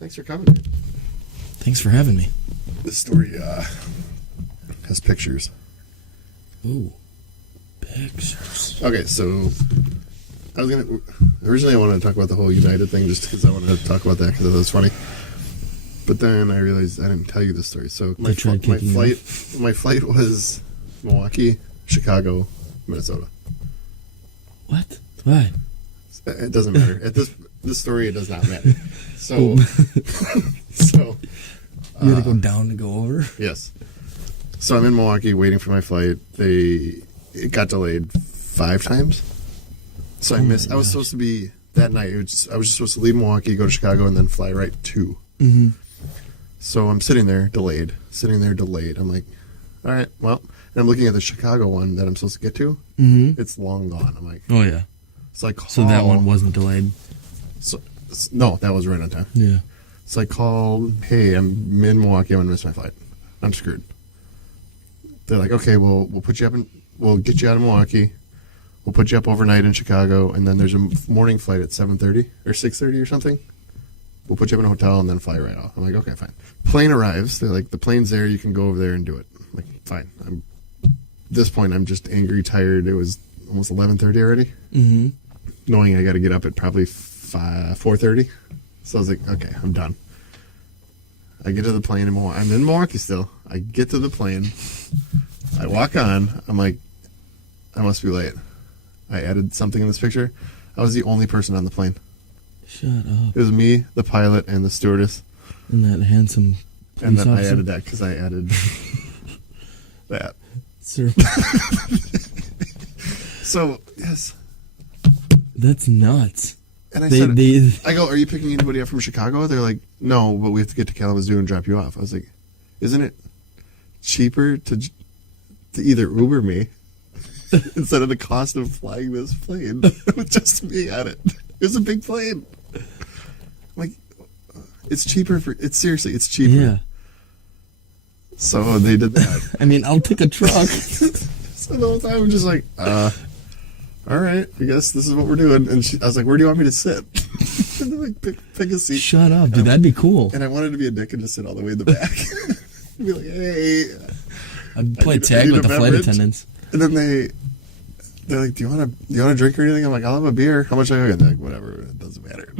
Thanks for coming. Thanks for having me. This story has pictures. Ooh, pictures. Okay, so originally I wanted to talk about the whole United thing just because I wanted to talk about that because it was funny. But then I realized I didn't tell you this story. So my flight was Milwaukee, Chicago, Minnesota. What? Why? It doesn't matter. At this story, it does not matter. So, so you had to go down to go over? Yes. So I'm in Milwaukee waiting for my flight. It got delayed 5 times. So I missed. I was supposed to be that night. I was just supposed to leave Milwaukee, go to Chicago, and then fly right to. Mm-hmm. So I'm sitting there delayed. I'm like, all right, well. And I'm looking at the Chicago one that I'm supposed to get to. Mm-hmm. It's long gone. I'm like, oh yeah. So I call. So that one wasn't delayed. So no, that was right on time. Yeah. So I called. Hey, I'm in Milwaukee. I'm gonna miss my flight. I'm screwed. They're like, okay, well, we'll put you up we'll get you out of Milwaukee. We'll put you up overnight in Chicago, and then there's a morning flight at 7:30 or 6:30 or something. We'll put you up in a hotel and then fly right off. I'm like, okay, fine. Plane arrives. They're like, the plane's there. You can go over there and do it. I'm like, fine. At this point, I'm just angry, tired. It was almost 11:30 already. Mm-hmm. Knowing I got to get up at probably 4:30. So I was like, okay, I'm done. I get to the plane in Milwaukee. I'm in Milwaukee still. I get to the plane. I walk on. I'm like, I must be late. I added something in this picture. I was the only person on the plane. Shut up. It was me, the pilot, and the stewardess. And that handsome police And then officer. I added that because I added that. Sir. So, yes. That's nuts. And I I go, are you picking anybody up from Chicago? They're like, no, but we have to get to Kalamazoo and drop you off. I was like, isn't it cheaper to either Uber me instead of the cost of flying this plane with just me on it? It was a big plane. I'm like, it's cheaper seriously, it's cheaper. Yeah. So they did that. I mean, I'll take a truck. So the whole time I'm just like, all right, I guess this is what we're doing. And I was like, where do you want me to sit? And they're like, pick a seat. Shut up, dude. That'd be cool. And I wanted to be a dick and just sit all the way in the back. Be like, hey. I'd play tag with the flight attendants. And then they're like, do you want a drink or anything? I'm like, I'll have a beer. How much I get? They're like, whatever, it doesn't matter.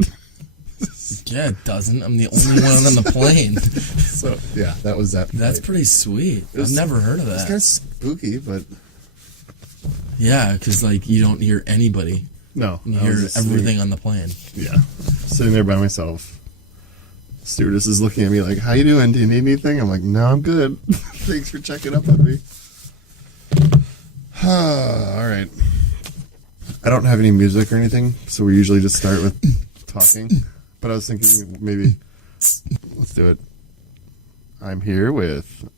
Yeah, it doesn't. I'm the only one on the plane. So yeah, that was that. That's pretty sweet. I've never heard of that. It's kind of spooky, but yeah, because like you don't hear anybody. No, you hear everything on the plane. Yeah, sitting there by myself. Stewardess is looking at me like, "How you doing? Do you need anything?" I'm like, "No, I'm good. Thanks for checking up on me." All right. I don't have any music or anything, so we usually just start with talking. But I was thinking maybe let's do it. I'm here with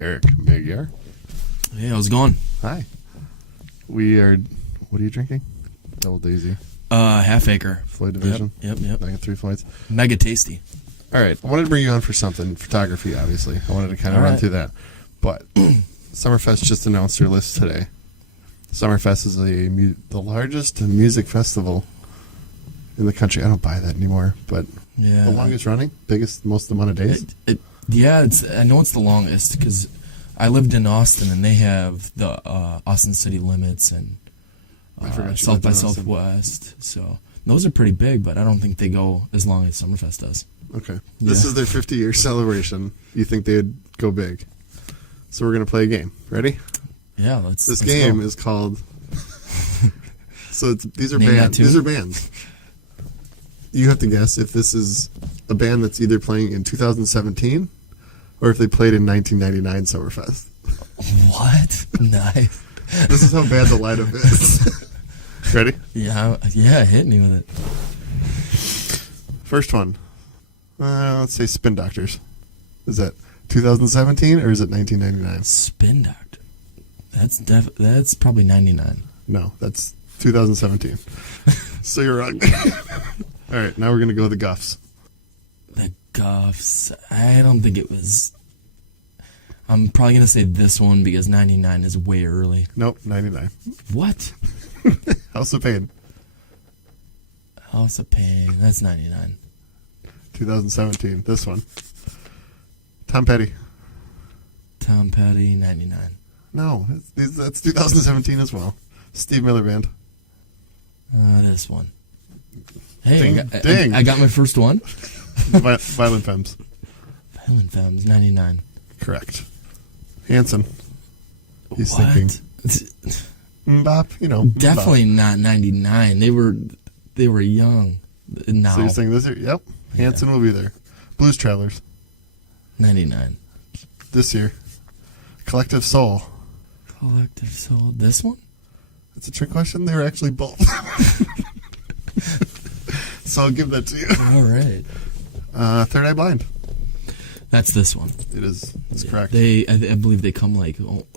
Erik Magyar. Hey, how's it going? Hi. We are. What are you drinking? Double Daisy. Half acre. Floyd Division. Yep. I got 3 Floyds. Mega tasty. All right. I wanted to bring you on for something. Photography, obviously. I wanted to kind of run through that. But Summerfest just announced their list today. Summerfest is the largest music festival in the country. I don't buy that anymore, but yeah, the longest running, biggest, most amount of days. I know it's the longest because I lived in Austin and they have the Austin City Limits and South by Southwest. So those are pretty big, but I don't think they go as long as Summerfest does. Okay, this is their 50-year celebration. You think they'd go big? So we're gonna play a game. Ready? Yeah, This game is called. So these are Name bands. These are bands. You have to guess if this is a band that's either playing in 2017 or if they played in 1999 Summerfest. What? Nice. This is how bad the lineup is. Ready? Yeah, hit me with it. First one. Let's say Spin Doctors. Is that 2017 or is it 1999? Spin Doctor. That's probably 99. No, that's 2017. So you're wrong. All right, now we're going to go with the Guffs. The Guffs. I don't think it was. I'm probably going to say this one because 99 is way early. Nope, 99. What? House of Pain. House of Pain. That's 99. 2017. This one. Tom Petty. Tom Petty, 99. No, that's 2017 as well. Steve Miller Band. This one. Hey, Ding. I got my first one. Violent Femmes. Violent Femmes, 99. Correct. Hanson. He's What? thinking. Bop, Definitely not 99. They were young. Now. So you're saying this year? Yep. Hanson will be there. Blues Travelers. 99. This year. Collective Soul. Collective Soul. This one? It's a trick question. They were actually both. So I'll give that to you. All right. Third Eye Blind. That's this one. It is. It's correct. I believe they come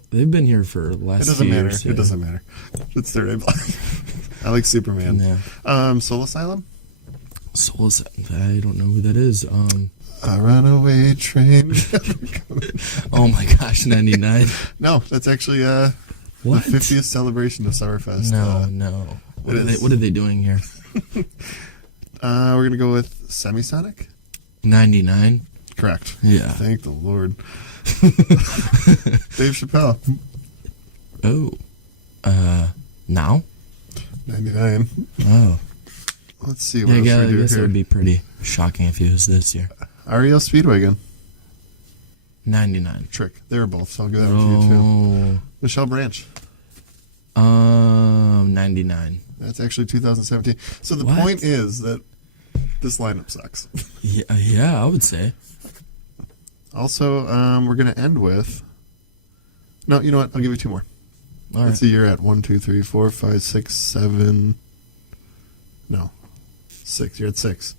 they've been here for the last few years. It doesn't matter. It's Third Eye Blind. I like Superman. Yeah. Soul Asylum. Soul Asylum. I don't know who that is. A runaway train. Oh my gosh, 99. No, that's actually the What? 50th celebration of Summerfest. No. What are they doing here? We're going to go with Semisonic. 99. Correct. Yeah. Thank the Lord. Dave Chappelle. Oh. Now? 99. Oh. Let's see what else I we do guess here. it would be pretty shocking if he was this year. REO Speedwagon. 99. Trick. They were both, so I'll give that one to you too. Michelle Branch. 99. That's actually 2017. So the What? point is that this lineup sucks. Yeah, I would say. Also, we're going to end with... No, you know what? I'll give you two more. All right. Let's see, you're at 1, 2, 3, 4, 5, 6, 7... No. 6. You're at 6.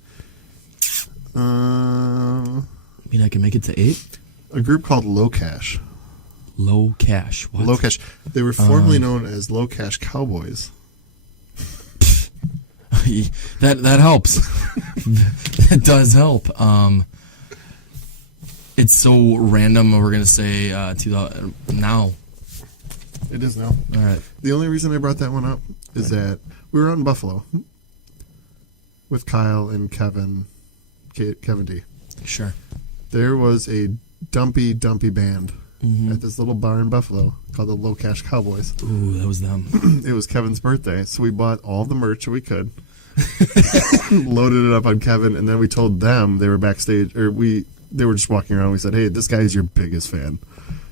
I mean, I can make it to 8. A group called Low Cash. Low Cash. What? Low Cash. They were formerly known as Low Cash Cowboys. that helps. That does help. It's so random. We're gonna say 2000 now. It is now. All right. The only reason I brought that one up is that we were out in Buffalo with Kyle and Kevin D. Sure. There was a dumpy band at this little bar in Buffalo called the Low Cash Cowboys. Ooh, that was them. It was Kevin's birthday, so we bought all the merch that we could, loaded it up on Kevin, and then we told them they were backstage, they were just walking around. We said, "Hey, this guy is your biggest fan."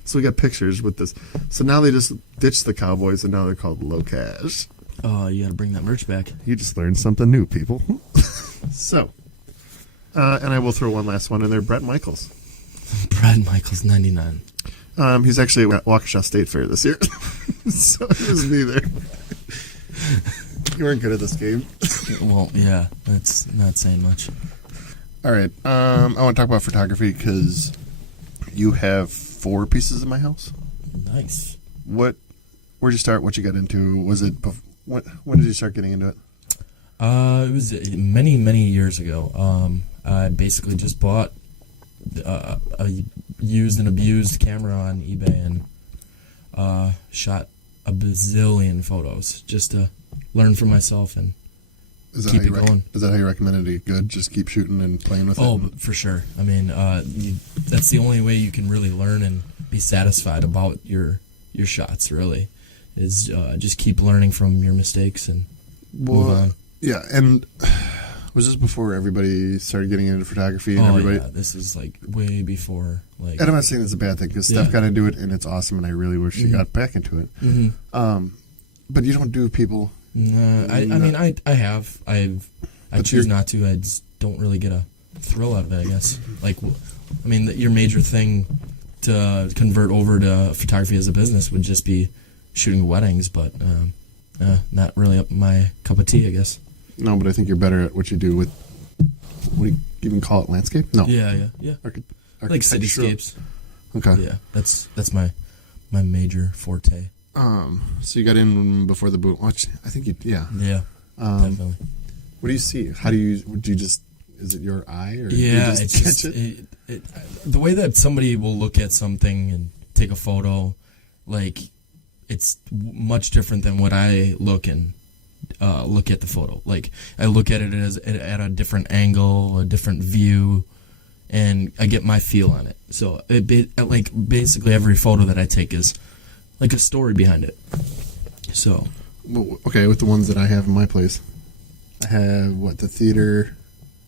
So we got pictures with this. So now they just ditched the Cowboys, and now they're called Low Cash. Oh, you got to bring that merch back. You just learned something new, people. So, and I will throw one last one in there. Brett Michaels. Brad Michaels, 99. He's actually at Waukesha State Fair this year. So it was me there. You weren't good at this game. Well, yeah, that's not saying much. All right. I want to talk about photography because you have 4 pieces in my house. Nice. Where'd you start? What you got into? Was it when did you start getting into it? It was many, many years ago. I basically just bought a used and abused camera on eBay and shot a bazillion photos just to learn for myself and keep it going. Is that how you recommended it? Good? Just keep shooting and playing with it? Oh, for sure. I mean, that's the only way you can really learn and be satisfied about your shots, really, is just keep learning from your mistakes and move on. Yeah, and was this before everybody started getting into photography? And everybody? Yeah, this is like way before. Like, and I'm not saying it's a bad thing because Steph got into it and it's awesome, and I really wish she got back into it. Mm-hmm. But you don't do people. I choose not to. I just don't really get a thrill out of it, I guess. Like, I mean, your major thing to convert over to photography as a business would just be shooting weddings, but not really up my cup of tea, I guess. No, but I think you're better at what you do with, what do you even call it, landscape? No. Yeah. Like cityscapes. Okay. Yeah, that's my major forte. So you got in before the boom. Watch, I think you, yeah. Yeah, definitely. What do you see? How do you just, is it your eye? Or yeah, you just catch it? The way that somebody will look at something and take a photo, like, it's much different than what I look and look at the photo. Like, I look at it as at a different angle, a different view, and I get my feel on it. So like basically every photo that I take is like a story behind it. So okay, with the ones that I have in my place, I have the theater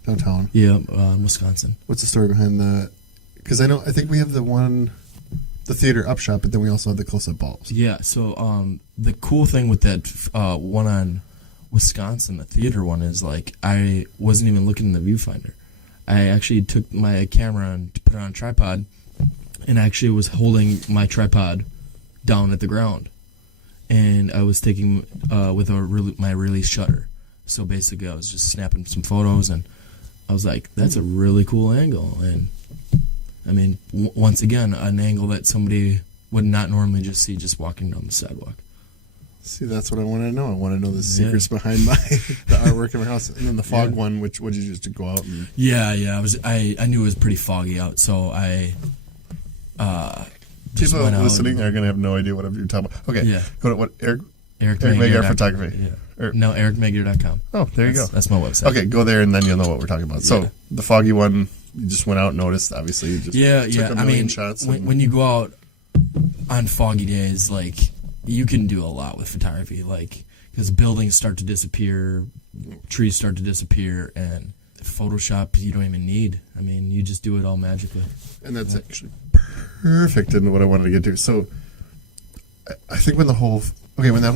downtown. Yeah, Wisconsin. What's the story behind that? Because I think we have the theater up shot, but then we also have the close-up balls. Yeah, so the cool thing with that one on Wisconsin, the theater one, is like I wasn't even looking in the viewfinder. I actually took my camera and put it on a tripod, and I actually was holding my tripod down at the ground, and I was taking with my release shutter. So basically, I was just snapping some photos, and I was like, "That's a really cool angle." And I mean, once again, an angle that somebody would not normally just see just walking down the sidewalk. See, that's what I want to know. I want to know the secrets behind the artwork in my house. And then the fog one, what did you just go out and... Yeah. I knew it was pretty foggy out, so I just people went listening are going to have no idea what you're talking about. Okay, go to what, Erik Magyar Photography. Yeah. No, ericmagyar.com. Oh, there you go. That's my website. Okay, go there and then you'll know what we're talking about. So, the foggy one, you just went out and noticed, obviously. You just took a million shots. When you go out on foggy days, like, you can do a lot with photography, like, because buildings start to disappear, trees start to disappear, and Photoshop you don't even need. I mean, you just do it all magically. And that's actually perfect in what I wanted to get to. So, I think when that whole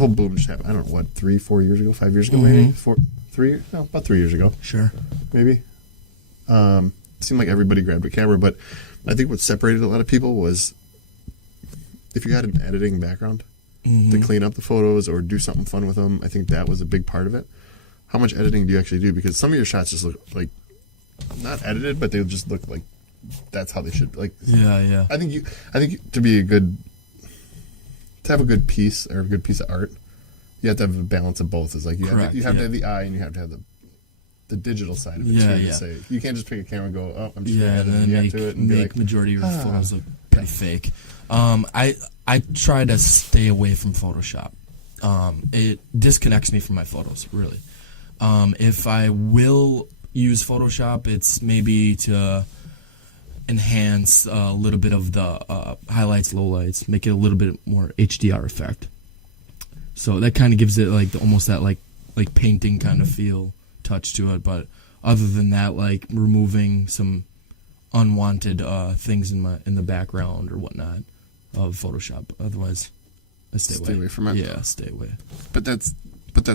boom just happened, I don't know, 3-4 years ago, 5 years ago, maybe? About 3 years ago. Sure. Maybe. It seemed like everybody grabbed a camera, but I think what separated a lot of people was if you had an editing background to clean up the photos or do something fun with them, I think that was a big part of it. How much editing do you actually do? Because some of your shots just look like, not edited, but they just look like that's how they should be. Like, yeah. I think to have a good piece or a good piece of art, you have to have a balance of both. It's like you have to have the eye and you have to have the digital side of it. Say you can't just pick a camera and go, oh, I'm just going to add to it and make majority of your photos look pretty fake. I try to stay away from Photoshop. It disconnects me from my photos, really. If I will use Photoshop, it's maybe to enhance a little bit of the highlights, lowlights, make it a little bit more HDR effect. So that kind of gives it like almost that like painting kind of feel touch to it. But other than that, like removing some unwanted things in the background or whatnot of Photoshop. Otherwise, I stay away from it. Yeah, stay away. But that's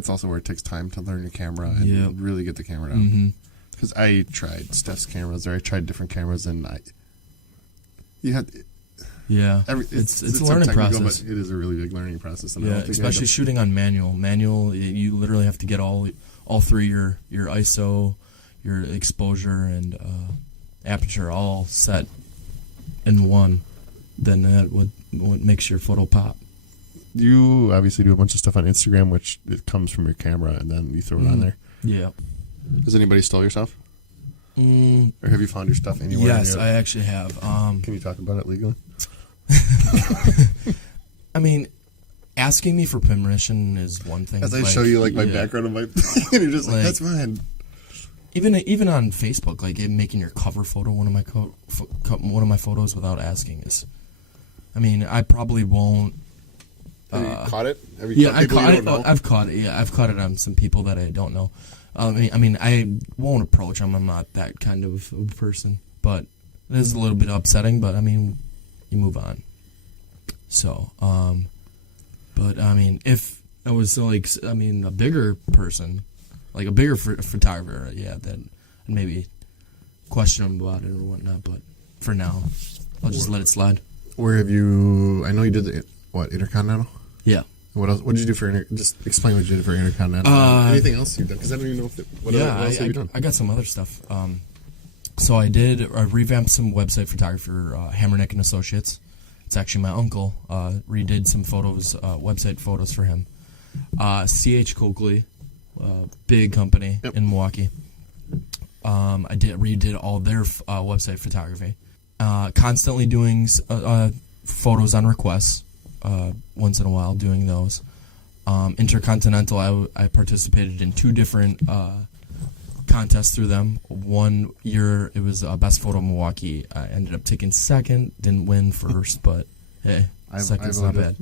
also where it takes time to learn your camera and really get the camera down. Because I tried Steph's cameras, or I tried different cameras, and it's a learning process. But it is a really big learning process. And especially shooting on manual. Manual, you literally have to get all three, your ISO, your exposure, and aperture all set in one. Then that what makes your photo pop. You obviously do a bunch of stuff on Instagram, which it comes from your camera, and then you throw it on there. Yeah. Has anybody stole your stuff? Or have you found your stuff anywhere? Yes, I actually have. Can you talk about it legally? I mean, asking me for permission is one thing. As I show you my background of my thing, and you're just like, that's mine. Even on Facebook, like making your cover photo one of my photos without asking is. I mean, I probably won't. Have you caught it? I caught it. I've caught it. Yeah, I've caught it on some people that I don't know. I mean, I won't approach them. I'm not that kind of a person. But it is a little bit upsetting. But I mean, you move on. So, but I mean, if I was a bigger person, like a bigger photographer, then I'd maybe question them about it or whatnot. But for now, I'll just let it slide. Where have you? I know you did Intercontinental. Yeah. What else? What did you do for just explain what you did for Intercontinental? Anything else you've done? Because I don't even know what else have you done. I got some other stuff. So I revamped some website photography for Hammernick and Associates. It's actually my uncle. Redid some photos, website photos for him. C.H. Coakley, big company in Milwaukee. I redid all their website photography. Constantly doing photos on requests. Once in a while, doing those. Intercontinental, I participated in 2 different contests through them. One year it was Best Photo Milwaukee. I ended up taking second, didn't win first, but hey, second's not bad.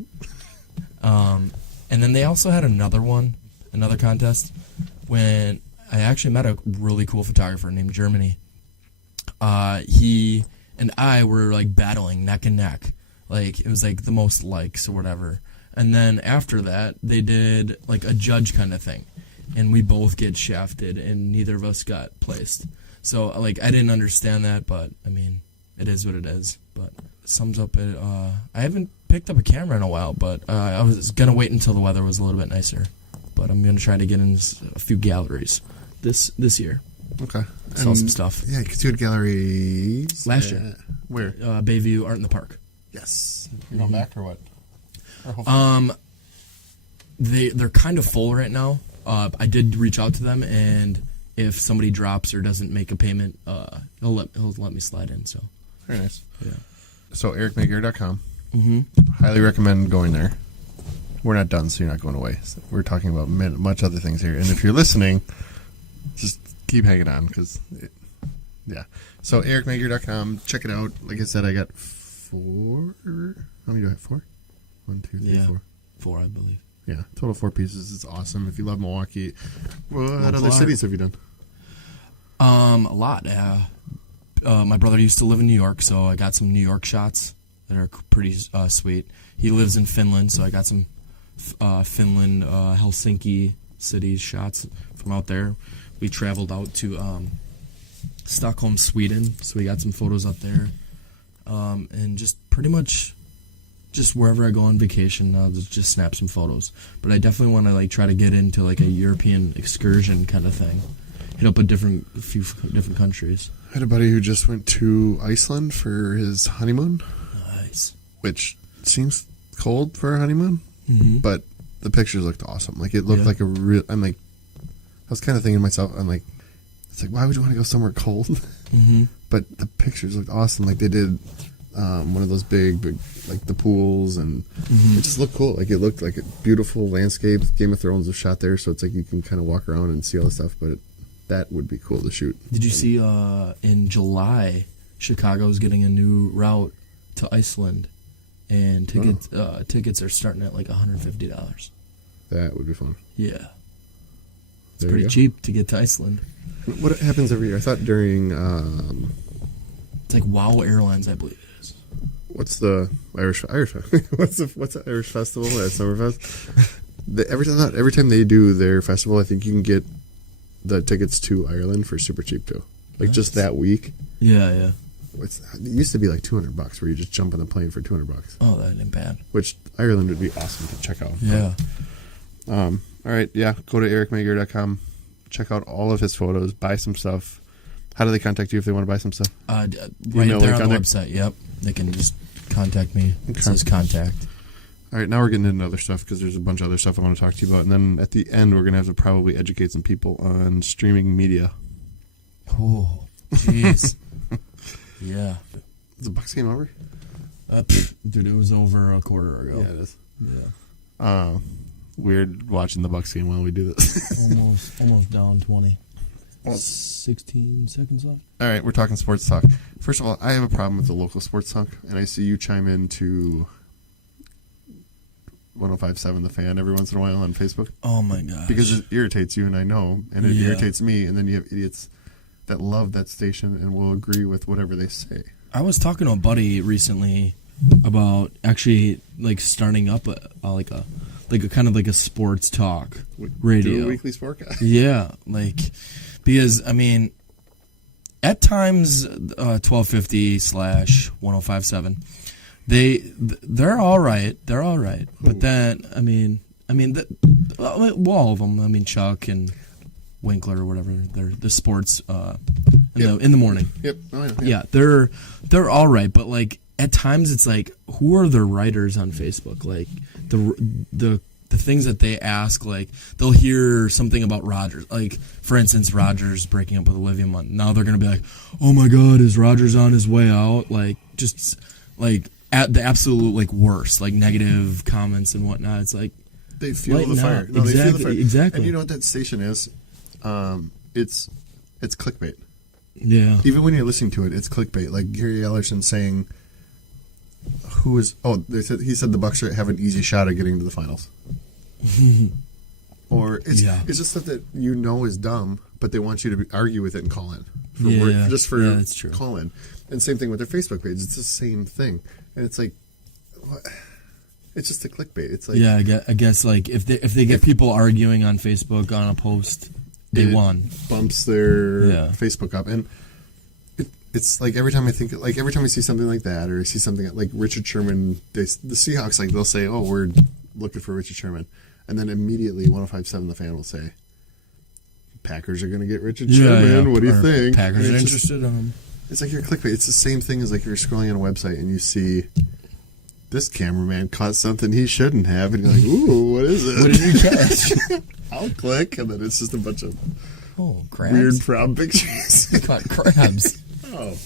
And then they also had another contest when I actually met a really cool photographer named Germany. He and I were like battling neck and neck. Like it was like the most likes or whatever. And then after that, they did like a judge kind of thing. And we both get shafted and neither of us got placed. So like I didn't understand that, but I mean, it is what it is. But it sums up it. I haven't picked up a camera in a while, but I was going to wait until the weather was a little bit nicer. But I'm going to try to get in a few galleries this year. Okay. Sell some stuff. Yeah, because you had galleries. Last year. Where? Bayview Art in the Park. Yes. You going back or what? They're kind of full right now. I did reach out to them, and if somebody drops or doesn't make a payment, he'll let me slide in. So very nice. Yeah. So ericmagear.com. Highly recommend going there. We're not done, so you're not going away. So we're talking about much other things here, and if you're listening, just keep hanging on because, yeah. So ericmagear.com. Check it out. Like I said, I got 4. How many do I have? 4? 1, 2, 3, 4. 4, I believe. Yeah, total 4 pieces. It's awesome. If you love Milwaukee, what other cities have you done? A lot. My brother used to live in New York, so I got some New York shots that are pretty sweet. He lives in Finland, so I got some Finland, Helsinki city shots from out there. We traveled out to Stockholm, Sweden, so we got some photos up there. And just pretty much just wherever I go on vacation, I'll just snap some photos. But I definitely want to like try to get into like a European excursion kind of thing. Hit up a few different countries. I had a buddy who just went to Iceland for his honeymoon. Nice. Which seems cold for a honeymoon, but the pictures looked awesome. Like it looked like a real. I'm like, I was kind of thinking to myself, I'm like, it's like, why would you want to go somewhere cold? But the pictures looked awesome. Like they did one of those big, like the pools, and it just looked cool. Like it looked like a beautiful landscape. Game of Thrones was shot there, so it's like you can kind of walk around and see all the stuff. But that would be cool to shoot. Did you see in July, Chicago's getting a new route to Iceland, and tickets are starting at like $150. That would be fun. Yeah, it's pretty cheap to get to Iceland. What happens every year? I thought during it's like WoW Airlines, I believe it is. What's the Irish what's the Irish festival at Summerfest? Every time they do their festival, I think you can get the tickets to Ireland for super cheap too. Like just that week. Yeah. It used to be like $200 where you just jump on the plane for $200. Oh, that ain't bad. Which Ireland would be awesome to check out. Yeah. All right, yeah. Go to ericmagear.com. Check out all of his photos. Buy some stuff. How do they contact you if they want to buy some stuff? Right there on the website. Yep. They can just contact me. Okay. It says contact. All right, now we're getting into other stuff because there's a bunch of other stuff I want to talk to you about. And then at the end, we're going to have to probably educate some people on streaming media. Oh, jeez. Yeah. Is the Bucks game over? Dude, it was over a quarter ago. Yeah, it is. Yeah. Weird watching the Bucks game while we do this. almost down 20. 16 seconds left. All right, we're talking sports talk. First of all, I have a problem with the local sports talk, and I see you chime into 105.7 The Fan every once in a while on Facebook. Oh, my gosh. Because it irritates you, and I know, and it irritates me, and then you have idiots that love that station and will agree with whatever they say. I was talking to a buddy recently about actually like starting up a kind of like a sports talk radio. Do a weekly sport guy. Yeah, like because I mean, at times 1250/1057, they're all right. They're all right, but then I mean, all of them. I mean, Chuck and Winkler or whatever. They're the sports in the morning. Yep. Oh, yeah, they're all right, but like at times it's like, who are the writers on Facebook? Like the things that they ask, like they'll hear something about Rodgers, like for instance, Rodgers breaking up with Olivia Munn. Now they're gonna be like, oh my God, is Rodgers on his way out? Like just like at the absolute like worst, like negative comments and whatnot. It's like, They fuel lighten the fire. up. No, they fuel the Exactly, fire. exactly. And you know what that station is? It's clickbait. Yeah. Even when you're listening to it, it's clickbait. Like Gary Ellerson saying, he said the Bucks have an easy shot at getting to the finals. Or it's just stuff that you know is dumb, but they want you to argue with it and call in. That's true. Call in. And same thing with their Facebook page. It's the same thing. And it's like, what? It's just a clickbait. It's like, I guess like if they get people arguing on Facebook on a post, they won. Bumps their Facebook up, and it's like every time I see something like that, or I see something like Richard Sherman, the Seahawks, like they'll say, "Oh, we're looking for Richard Sherman," and then immediately 105.7 The Fan will say, "Packers are going to get Richard Sherman. Yeah. What do you think?" Packers are interested in him. It's like your clickbait. It's the same thing as like you're scrolling on a website and you see this cameraman caught something he shouldn't have, and you're like, "Ooh, what is it? What did you catch?" I'll click, and then it's just a bunch of crabs. weird prop pictures. I caught crabs. Oh,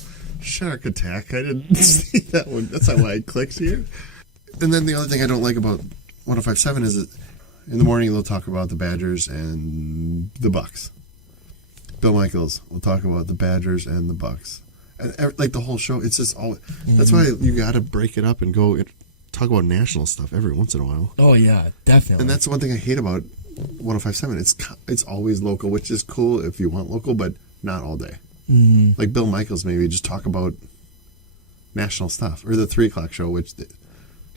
shark attack! I didn't see that one. That's not why I clicked here. And then the other thing I don't like about 105.7 is that in the morning they'll talk about the Badgers and the Bucks. Bill Michaels will talk about the Badgers and the Bucks, and like the whole show. It's just all. That's why you got to break it up and go talk about national stuff every once in a while. Oh yeah, definitely. And that's the one thing I hate about 105.7. It's always local, which is cool if you want local, but not all day. Mm-hmm. Like Bill Michaels, maybe just talk about national stuff, or the 3 o'clock show, which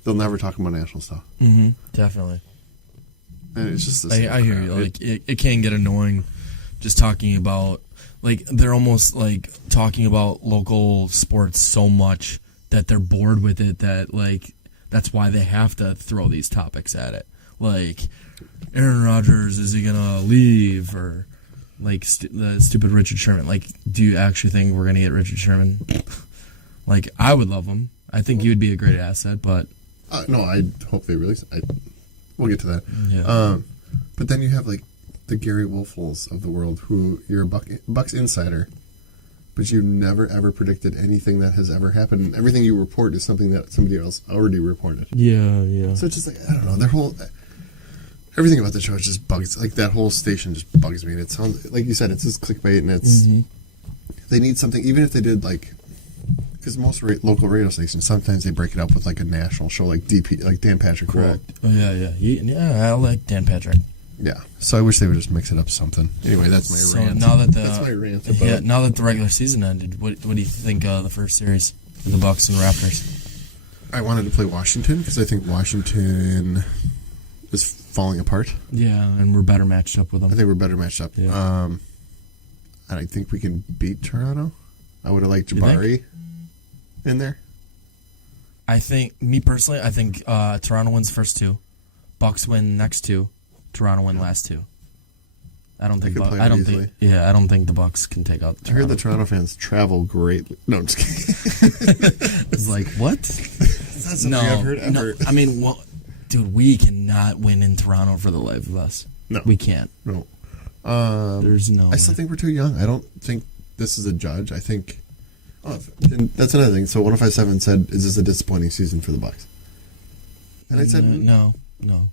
they'll never talk about national stuff. Mm-hmm. Definitely. And it's just I hear you. Like it can get annoying, just talking about like they're almost like talking about local sports so much that they're bored with it. That like that's why they have to throw these topics at it. Like Aaron Rodgers, is he gonna leave? Or like the stupid Richard Sherman. Like, do you actually think we're gonna get Richard Sherman? Like, I would love him. I think he would be a great asset, but no, I hope they release. We'll get to that. Yeah. But then you have like the Gary Wolfels of the world, who you're a Bucks insider, but you never ever predicted anything that has ever happened. And everything you report is something that somebody else already reported. Yeah. So it's just like, I don't know, their whole. Everything about the show just bugs. Like, that whole station just bugs me. And it sounds, like you said, it's just clickbait, and it's... Mm-hmm. They need something, even if they did, like... Because most local radio stations, sometimes they break it up with, like, a national show, like DP, like Dan Patrick. Correct. Oh, yeah. Yeah, I like Dan Patrick. Yeah. So I wish they would just mix it up something. Anyway, that's my rant. That's my rant about now that the regular season ended, what do you think of the first series for the Bucks and Raptors? I wanted to play Washington, because I think Washington is falling apart. Yeah, and we're better matched up with them. I think we're better matched up. Yeah. And I think we can beat Toronto. I would have liked Jabari in there. I think, me personally, I think Toronto wins first 2. Bucks win next 2. Toronto win last 2. I don't think the Bucks can take out Toronto. I heard the Toronto fans travel greatly. No, I'm just kidding. It's like, what? That's something I've heard ever. No, I mean, well, dude, we cannot win in Toronto for the life of us. No. We can't. No. There's no way. I still think we're too young. I don't think this is a judge. I think... and that's another thing. So 105.7 said, is this a disappointing season for the Bucks? And I said... No,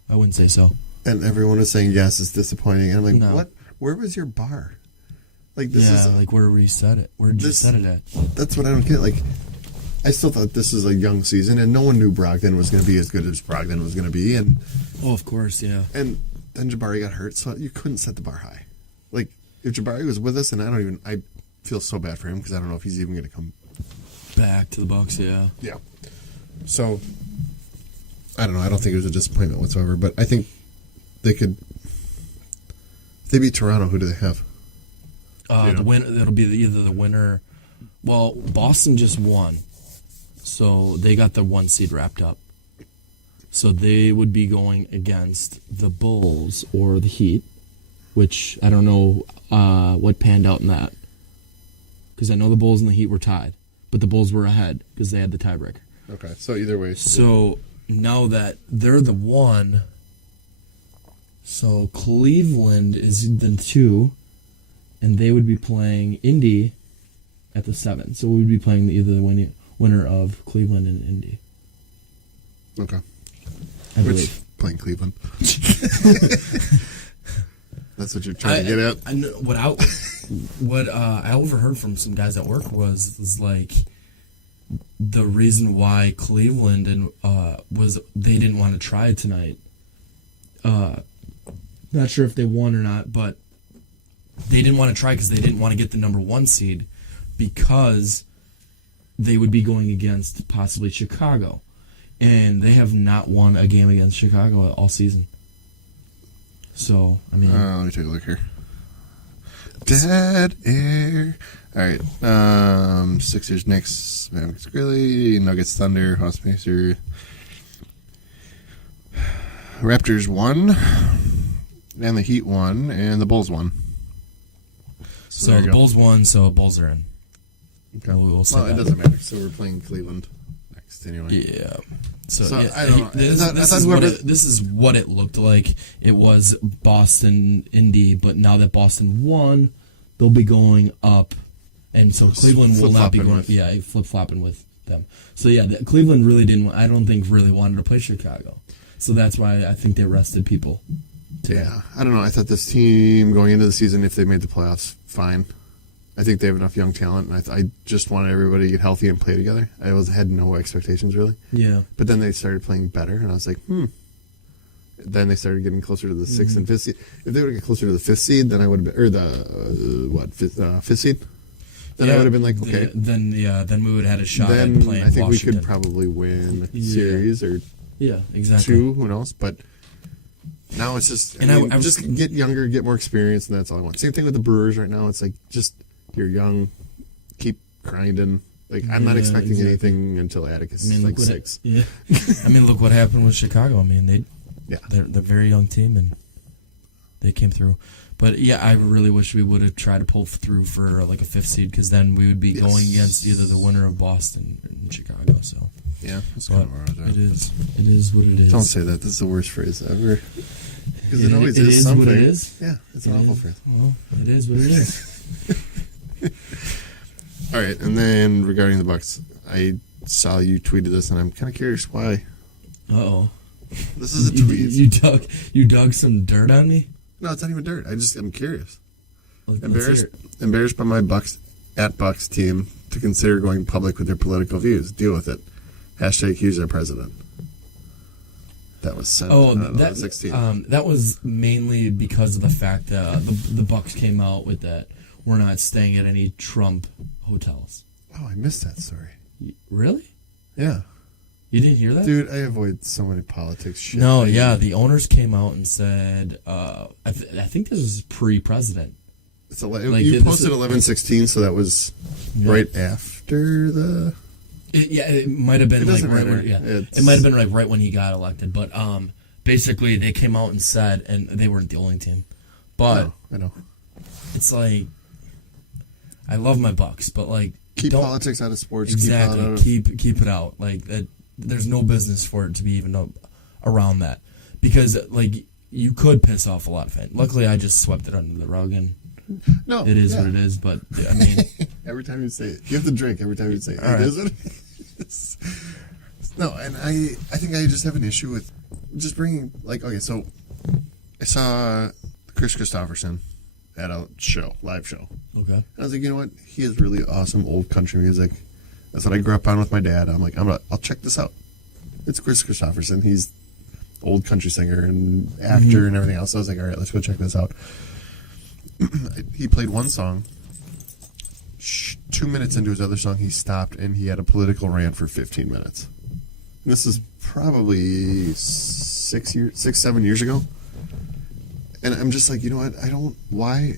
I wouldn't say so. And everyone was saying, yes, it's disappointing. And I'm like, what? Where was your bar? Like, this is... like, where we set it. Where did you set it at? That's what I don't get. Like... I still thought this was a young season, and no one knew Brogdon was going to be as good as Brogdon was going to be. And of course, yeah. And then Jabari got hurt, so you couldn't set the bar high. Like, if Jabari was with us, and I feel so bad for him, because I don't know if he's even going to come back to the Bucks. Yeah. Yeah. So I don't know. I don't think it was a disappointment whatsoever, but I think they could. If they beat Toronto, who do they have? The winner. It'll be either the winner. Well, Boston just won. So they got the 1 seed wrapped up. So they would be going against the Bulls or the Heat, which I don't know what panned out in that. Because I know the Bulls and the Heat were tied, but the Bulls were ahead because they had the tiebreaker. Okay, so either way. So now that they're the 1, so Cleveland is the 2, and they would be playing Indy at the 7. So we would be playing either the winner of Cleveland and Indy. Okay. I believe. playing Cleveland. That's what you're trying to get at. I know, what I overheard from some guys at work was like the reason why Cleveland was they didn't want to try tonight. Not sure if they won or not, but they didn't want to try because they didn't want to get the number 1 seed because they would be going against possibly Chicago, and they have not won a game against Chicago all season. So, I mean... let me take a look here. Dead air. All right. Sixers, Knicks, Mavericks, Grilly, Nuggets, Thunder, Hawks, Pacers. Raptors won, and the Heat won, and the Bulls won. So the Bulls won, so Bulls are in. Okay. We'll it doesn't matter. So we're playing Cleveland next anyway. Yeah. So yeah, I don't know. This is what it looked like. It was Boston, Indy, but now that Boston won, they'll be going up, and so Cleveland will not be going. Flip flopping with them. So yeah, Cleveland really didn't. I don't think really wanted to play Chicago, so that's why I think they rested people. Yeah, I don't know. I thought this team going into the season, if they made the playoffs, fine. I think they have enough young talent, and I just wanted everybody to get healthy and play together. I had no expectations, really. Yeah. But then they started playing better, and I was like, Then they started getting closer to the 6th and 5th seed. If they would have got closer to the 5th seed, then I would have been... Or the, 5th seed? Then I would have been like, okay. Then we would have had a shot at then playing I think Washington. we could probably win a series or exactly. 2, who knows, but... Now it's just... I just get younger, get more experience, and that's all I want. Same thing with the Brewers right now. It's like, just... You're young, keep grinding. Like I'm not expecting anything until Atticus is like 6. I mean, look what happened with Chicago. I mean, they're a very young team and they came through. But yeah, I really wish we would have tried to pull through for like a 5th seed because then we would be going against either the winner of Boston and Chicago. So yeah, that's kind of where I was at. It is what it is. Don't say that. This is the worst phrase ever. Because it always is something. What it is. Yeah, it's an awful phrase. Well, it is what it is. All right, and then regarding the Bucks, I saw you tweeted this, and I'm kind of curious why. Uh-oh. This is a tweet. You dug some dirt on me? No, it's not even dirt. I'm curious. Let's Embarrassed by my Bucks team to consider going public with their political views. Deal with it. # here's our president. That was sent out of 2016. That was mainly because of the fact that the Bucks came out with that we're not staying at any Trump hotels. Oh, I missed that story. Really? Yeah. You didn't hear that? Dude, I avoid so many politics shit. No, yeah, the owners came out and said, I think this was pre-president. You posted 11/16, so that was right after the... It might have been like it might have been like right when he got elected, but basically they came out and said, and they weren't the only team, but I know. It's like I love my Bucks, but like keep politics out of sports. Exactly, keep it out. Like that, there's no business for it to be even around that because like you could piss off a lot of fans. Luckily, I just swept it under the rug and. No, it is what it is, but I mean... every time you say it. You have to drink every time you say it. All right. It is what it is. No, and I think I just have an issue with just bringing... Like, okay, so I saw Chris Christopherson at a live show. Okay. And I was like, you know what? He has really awesome old country music. That's what I grew up on with my dad. I'm like, I'll check this out. It's Chris Christopherson. He's old country singer and actor and everything else. So I was like, all right, let's go check this out. He played one song. 2 minutes into his other song, he stopped and he had a political rant for 15 minutes. This is probably 7 years ago. And I'm just like, you know what? Why?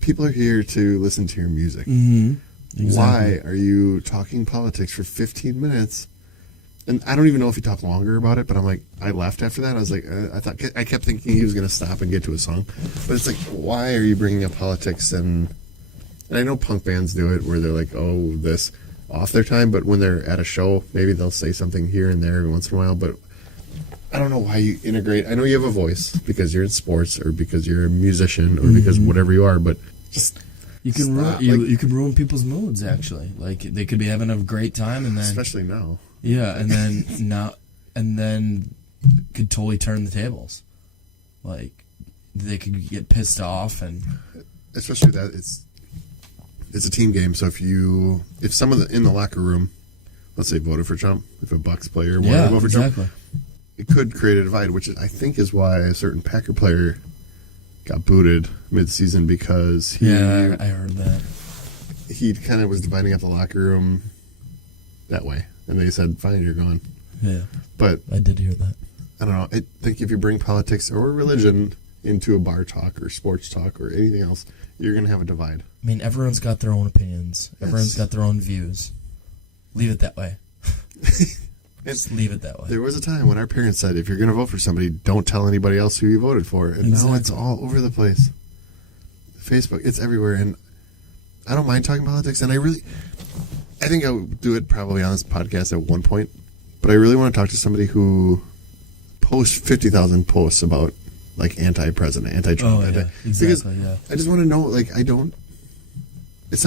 People are here to listen to your music. Mm-hmm. Exactly. Why are you talking politics for 15 minutes? And I don't even know if he talked longer about it, but I'm like, I left after that. I was like, I kept thinking he was going to stop and get to a song. But it's like, why are you bringing up politics? And I know punk bands do it where they're like, oh, this off their time. But when they're at a show, maybe they'll say something here and there every once in a while. But I don't know why you integrate. I know you have a voice because you're in sports or because you're a musician or because whatever you are, but just... You can ruin people's moods, actually. Like, they could be having a great time and then... Especially now. Yeah, and then could totally turn the tables. Like, they could get pissed off, and especially that it's a team game. So if someone in the locker room, let's say, voted for Trump, if a Bucks player wanted to vote for Trump, it could create a divide, which I think is why a certain Packer player got booted mid-season, because I heard that. He kind of was dividing up the locker room that way, and they said, fine, you're gone. Yeah. But I did hear that. I don't know. I think if you bring politics or religion into a bar talk or sports talk or anything else, you're going to have a divide. I mean, everyone's got their own opinions. Yes. Everyone's got their own views. Leave it that way. Just leave it that way. There was a time when our parents said, if you're going to vote for somebody, don't tell anybody else who you voted for. And now it's all over the place. Facebook, it's everywhere. And I don't mind talking politics. And I think I would do it probably on this podcast at one point. But I really want to talk to somebody who posts 50,000 posts about, like, anti-president, anti-Trump. Exactly, because I just want to know, like, it's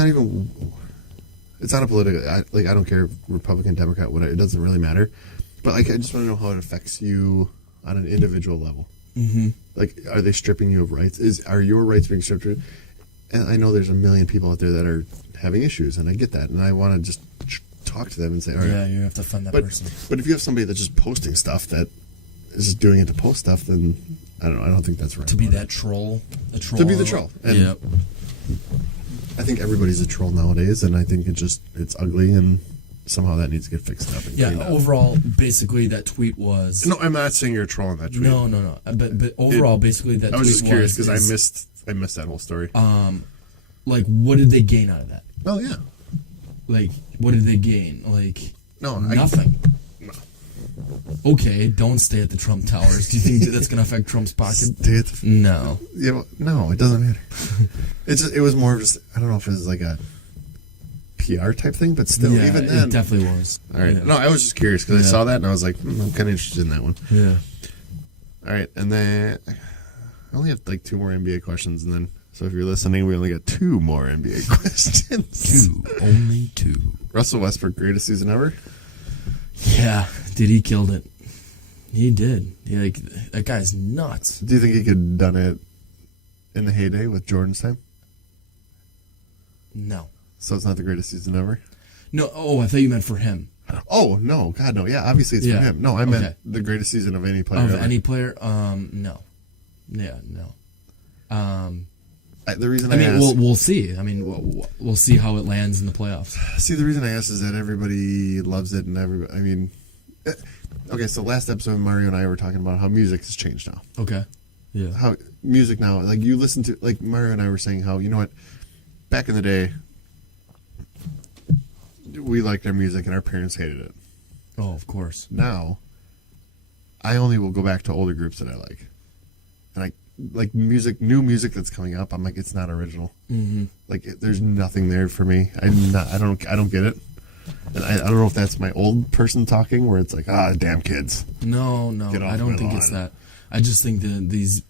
not a political, I don't care, Republican, Democrat, whatever, it doesn't really matter. But, like, I just want to know how it affects you on an individual level. Mm-hmm. Like, are they stripping you of rights? Are your rights being stripped? And I know there's a million people out there that are having issues, and I get that. And I want to just talk to them and say, all right. Yeah, you have to defend that person. But if you have somebody that's just posting stuff that is just doing it to post stuff, then I don't know. I don't think that's right. To be that troll. To be the troll. And yep. I think everybody's a troll nowadays, and I think it's ugly, and somehow that needs to get fixed up. And overall, basically, that tweet was... No, I'm not saying you're a troll in that tweet. No. But overall, basically, that tweet was... I was just curious, because I missed that whole story. Like, what did they gain out of that? Oh, yeah. Like, what did they gain? Like, nothing. No. Okay, don't stay at the Trump Towers. Do you think that's going to affect Trump's pocket? No. Yeah, well, no, it doesn't matter. It was more of just, I don't know if it was like a PR type thing, but still, even then. It definitely was. All right. Yeah. No, I was just curious because I saw that and I was like, I'm kind of interested in that one. Yeah. All right, and then I only have like 2 more NBA questions, and then, so if you're listening, we only got 2 more NBA questions. Only 2. Russell Westbrook, greatest season ever? Yeah, dude, he killed it. He did. Like, that guy's nuts. Do you think he could have done it in the heyday with Jordan's time? No. So it's not the greatest season ever? No. Oh, I thought you meant for him. Oh, no. God, no. Yeah, obviously it's for him. No, I meant the greatest season of any player ever. Of any player? No. Yeah, no. The reason I asked... we'll see. I mean, we'll see how it lands in the playoffs. See, the reason I asked is that everybody loves it, and everybody... I mean... Okay, so last episode, Mario and I were talking about how music has changed now. Okay. Yeah. How music now... Like, you listen to... Like, Mario and I were saying how, you know what... Back in the day, we liked our music, and our parents hated it. Oh, of course. Now, I only will go back to older groups that I like. And like new music that's coming up, I'm like, it's not original. Mm-hmm. Like, there's nothing there for me. I don't get it. And I don't know if that's my old person talking, where it's like, damn kids. No, I don't think it's that. I just think that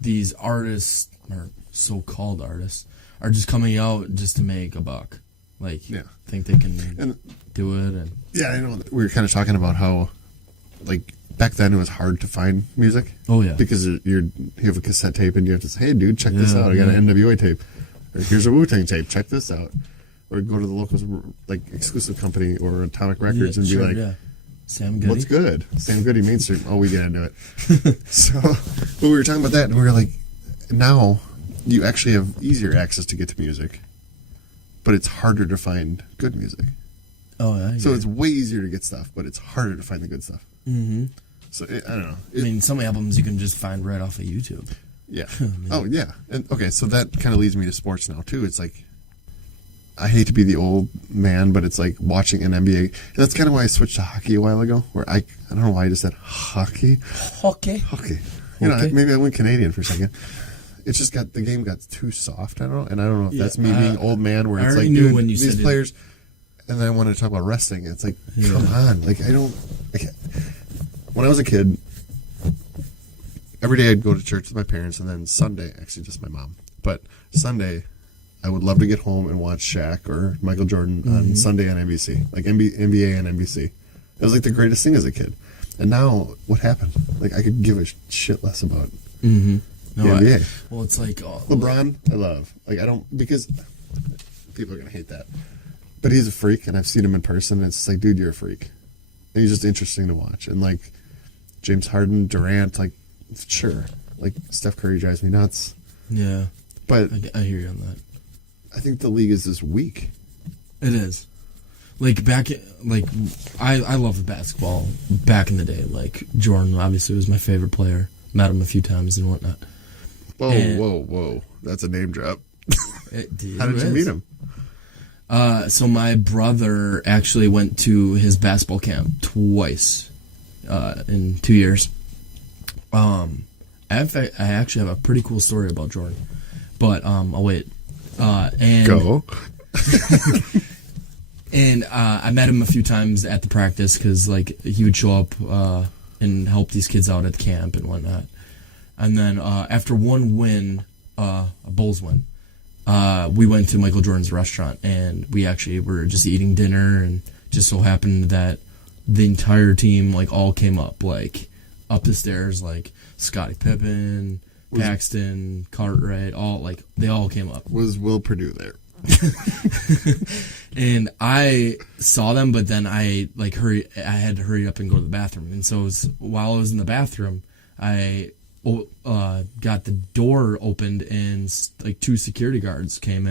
these artists, or so-called artists, are just coming out just to make a buck. Like, think they can do it. And yeah, I know. We were kind of talking about how, like, back then it was hard to find music. Oh, yeah. Because you have a cassette tape and you have to say, hey, dude, check this out. I got an NWA tape. Or here's a Wu-Tang tape. Check this out. Or go to the local, like, exclusive company or Atomic Records and be like, Sam Goody. What's good? Sam Goody, mainstream. Oh, we gotta do it. So, but we were talking about that, and we were like, now you actually have easier access to get to music, but it's harder to find good music. Oh, yeah. So it's way easier to get stuff, but it's harder to find the good stuff. Mm-hmm. So I don't know. I mean, some albums you can just find right off of YouTube. Yeah. Oh, yeah. And okay, so that kind of leads me to sports now too. It's like, I hate to be the old man, but it's like watching an NBA. And that's kind of why I switched to hockey a while ago. Where I don't know why I just said hockey. Hockey. You know, maybe I went Canadian for a second. It's just the game got too soft. I don't know, and I don't know if that's me being old man, where it's like, dude, when you these players. And then I wanted to talk about wrestling. It's like, come on, like I can't. When I was a kid, every day I'd go to church with my parents, and then Sunday, actually just my mom, but Sunday, I would love to get home and watch Shaq or Michael Jordan on Sunday on NBC, like NBA and NBC. It was like the greatest thing as a kid. And now, what happened? Like, I could give a shit less about Mm-hmm. No, the NBA. well, it's like LeBron, I love. Like, I don't, because people are going to hate that. But he's a freak, and I've seen him in person, and it's just like, dude, you're a freak. And he's just interesting to watch. And, like, James Harden, Durant, like, sure. Like, Steph Curry drives me nuts. Yeah. But I hear you on that. I think the league is just weak. It is. Like, I love basketball back in the day. Like, Jordan obviously was my favorite player. Met him a few times and whatnot. Whoa. That's a name drop. Dude, How did you meet him? So my brother actually went to his basketball camp twice in 2 years. I actually have a pretty cool story about Jordan. But, I'll wait. Go. And I met him a few times at the practice because, like, he would show up and help these kids out at the camp and whatnot. And then after one win, a Bulls win, we went to Michael Jordan's restaurant, and we actually were just eating dinner, and just so happened that the entire team, like, all came up, like, up the stairs, like, Scottie Pippen, Paxton, Cartwright, they all came up. Was Will Perdue there? And I saw them, but then I had to hurry up and go to the bathroom. And so while I was in the bathroom, I got the door opened, and like 2 security guards came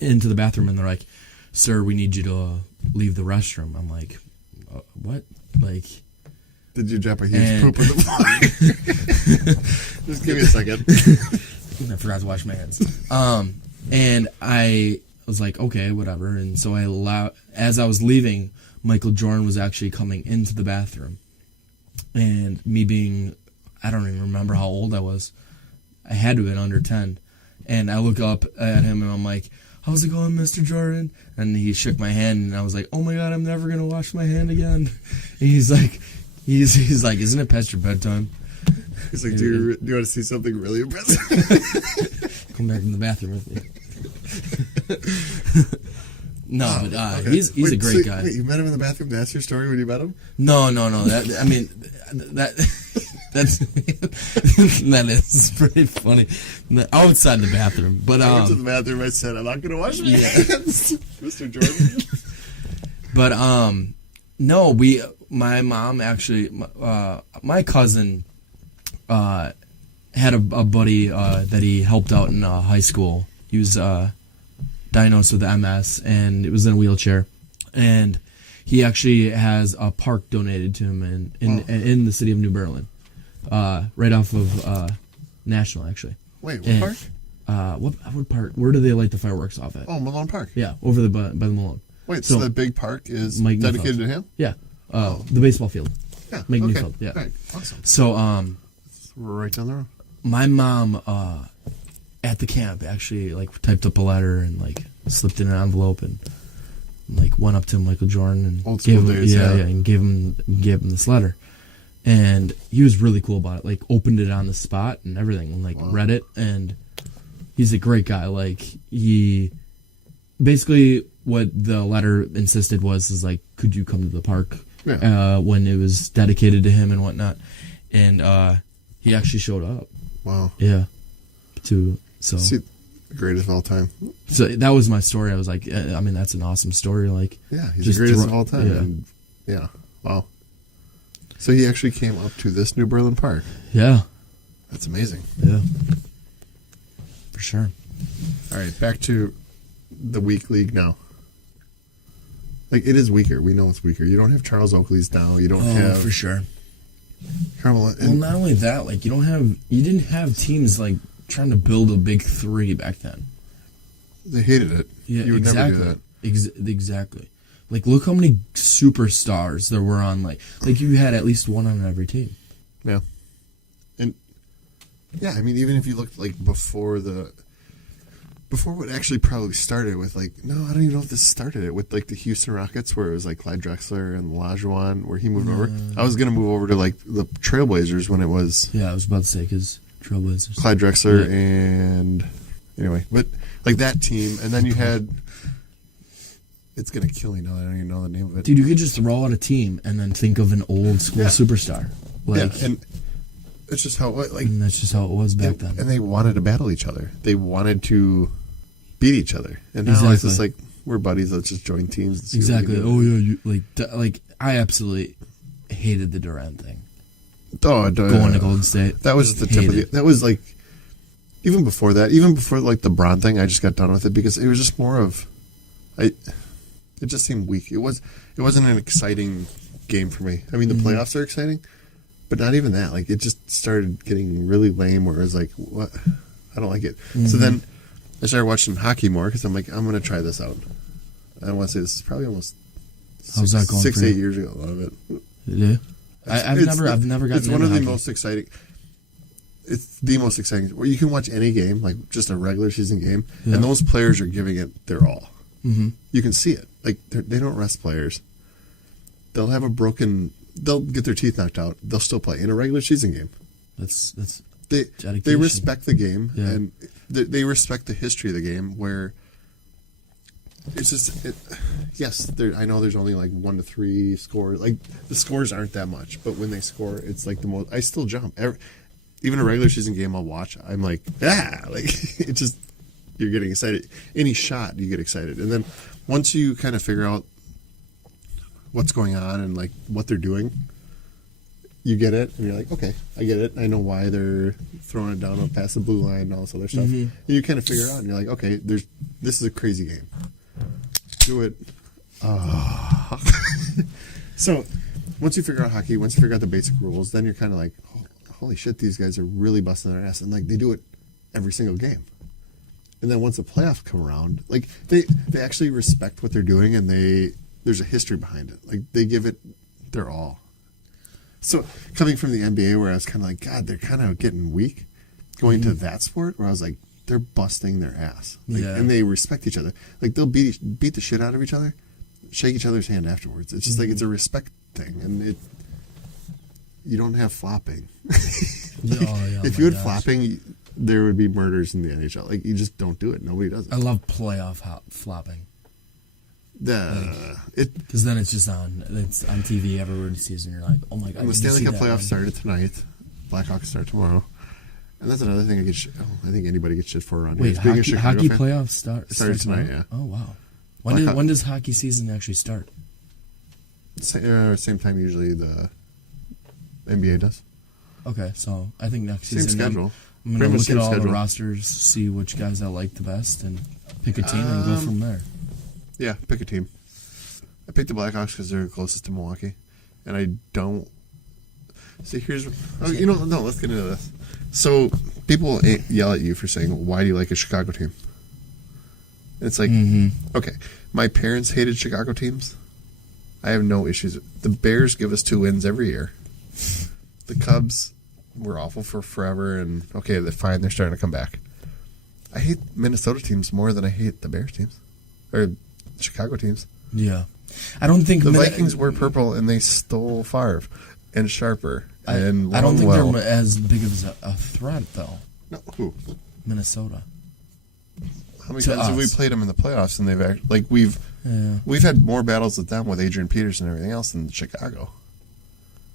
into the bathroom, and they're like, "Sir, we need you to leave the restroom." I'm like, "What?" Like, did you drop a huge poop in the floor? Just give me a second. I forgot to wash my hands. And I was like, okay, whatever. And so as I was leaving, Michael Jordan was actually coming into the bathroom. And me being, I don't even remember how old I was. I had to have been under 10. And I look up at him and I'm like, "How's it going, Mr. Jordan?" And he shook my hand, and I was like, "Oh my God, I'm never going to wash my hand again." And he's like, "Isn't it past your bedtime?" He's like, do you want to see something really impressive? Come back in the bathroom with me. No, but okay. he's a great guy. Wait, you met him in the bathroom? That's your story when you met him? No. That's that is pretty funny. Outside the bathroom, but I went to the bathroom. I said, "I'm not going to wash my hands, Mr. Jordan." But no, my mom actually, my cousin had a buddy that he helped out in high school. He was diagnosed with MS, and it was in a wheelchair. And he actually has a park donated to him in the city of New Berlin, right off of National, actually. Wait, what park? What park? Where do they light the fireworks off at? Oh, Malone Park. Yeah, over by the Malone. Wait, so that big park is Mike dedicated Neufeld. to him? Yeah, the baseball field. Yeah, Mike okay. Neufeld, yeah. Right. Awesome. So, We're right down the road. my mom at the camp actually like typed up a letter and like slipped in an envelope and like went up to Michael Jordan and Old school days, and gave him this letter. And he was really cool about it. Like opened it on the spot and everything, and like read it. And he's a great guy. Like he basically what the letter insisted is like, could you come to the park when it was dedicated to him and whatnot? And he actually showed up. Wow. Yeah. See, the greatest of all time. So that was my story. I was like, I mean, that's an awesome story. Like, yeah, he's the greatest of all time. And yeah. Wow. So he actually came up to this New Berlin Park. Yeah. That's amazing. Yeah. For sure. All right, back to the weak league now. Like, it is weaker. We know it's weaker. You don't have Charles Oakley's now. You don't have... for sure. Carmelo. Well, not only that, like, you didn't have teams, like, trying to build a big three back then. They hated it. Yeah, you would exactly. never do that. Exactly. Like, look how many superstars there were on, like you had at least one on every team. Yeah. And, yeah, I mean, even if you looked, like, before what actually probably started with, like, no, I don't even know if this started it, with, like, the Houston Rockets, where it was, like, Clyde Drexler and Olajuwon, where he moved over. I was going to move over to, like, the Trailblazers when it was... Yeah, I was about to say, because Trailblazers. Clyde Drexler and... Anyway, but, like, that team, and then you had... it's gonna kill me now. I don't even know the name of it. Dude, you could just throw out a team and then think of an old school superstar. Like, and it's just how and that's just how it was back then. And they wanted to battle each other. They wanted to beat each other. And now it's just like, we're buddies. Let's just join teams. And see exactly. Oh yeah, like I absolutely hated the Durant thing. Going to Golden State. That was the tip of the. That was like, even before that, even before like the Bron thing, I just got done with it because it was just more of, it just seemed weak. It wasn't an exciting game for me. I mean, the playoffs are exciting, but not even that. Like, it just started getting really lame. Where it was like, what? I don't like it. So then I started watching hockey more because I'm like, I'm going to try this out. I want to say this is probably almost How's that going 6-8 years ago. A lot of it. Yeah. I've never gotten. It's one of the most exciting. It's the most exciting. Where you can watch any game, like just a regular season game, and those players are giving it their all. Mm-hmm. You can see it. Like, they don't rest players. They'll have they'll get their teeth knocked out. They'll still play in a regular season game. That's they respect the game, and they respect the history of the game. Where it's just yes, I know there's only like 1 to 3 scores. Like, the scores aren't that much, but when they score, it's like the most. I still jump. Even a regular season game I'll watch, I'm like, like it just, you're getting excited. Any shot, you get excited, and then once you kind of figure out what's going on and like what they're doing, you get it, and you're like, okay, I get it. I know why they're throwing it down past the blue line and all this other stuff. And you kind of figure it out, and you're like, okay, this is a crazy game. Do it. So once you figure out hockey, once you figure out the basic rules, then you're kind of like, holy shit, these guys are really busting their ass, and like they do it every single game. And then once the playoffs come around, like they actually respect what they're doing, and there's a history behind it. Like, they give it their all. So coming from the NBA, where I was kind of like, God, they're kind of getting weak, going to that sport where I was like, they're busting their ass, and they respect each other. Like, they'll beat the shit out of each other, shake each other's hand afterwards. It's just like, it's a respect thing, and you don't have flopping. If you had flopping, there would be murders in the NHL. Like, you just don't do it. Nobody does it. I love playoff flopping. Because then it's just it's on TV every season. You're like, oh my god. And the Stanley Cup playoffs started tonight. Blackhawks start tomorrow. And that's another thing I think anybody gets shit for around here. Wait, hockey playoffs started tonight, yeah. Oh, wow. When does hockey season actually start? Same time usually the NBA does. Okay, so I think next season. Same schedule. I'm going to look at all the rosters, see which guys I like the best, and pick a team and go from there. Yeah, pick a team. I picked the Blackhawks because they're closest to Milwaukee, and I don't. See, let's get into this. So people yell at you for saying, "Why do you like a Chicago team?" And it's like, okay, my parents hated Chicago teams. I have no issues. The Bears give us 2 wins every year. The Cubs were awful for forever, and okay, they're fine. They're starting to come back. I hate Minnesota teams more than I hate the Bears teams or Chicago teams. Yeah, I don't think the Vikings were purple and they stole Favre and Sharper. I don't think they're as big of a threat, though. No, who? Minnesota. How many times have we played them in the playoffs, and we've had more battles with them with Adrian Peterson and everything else than Chicago.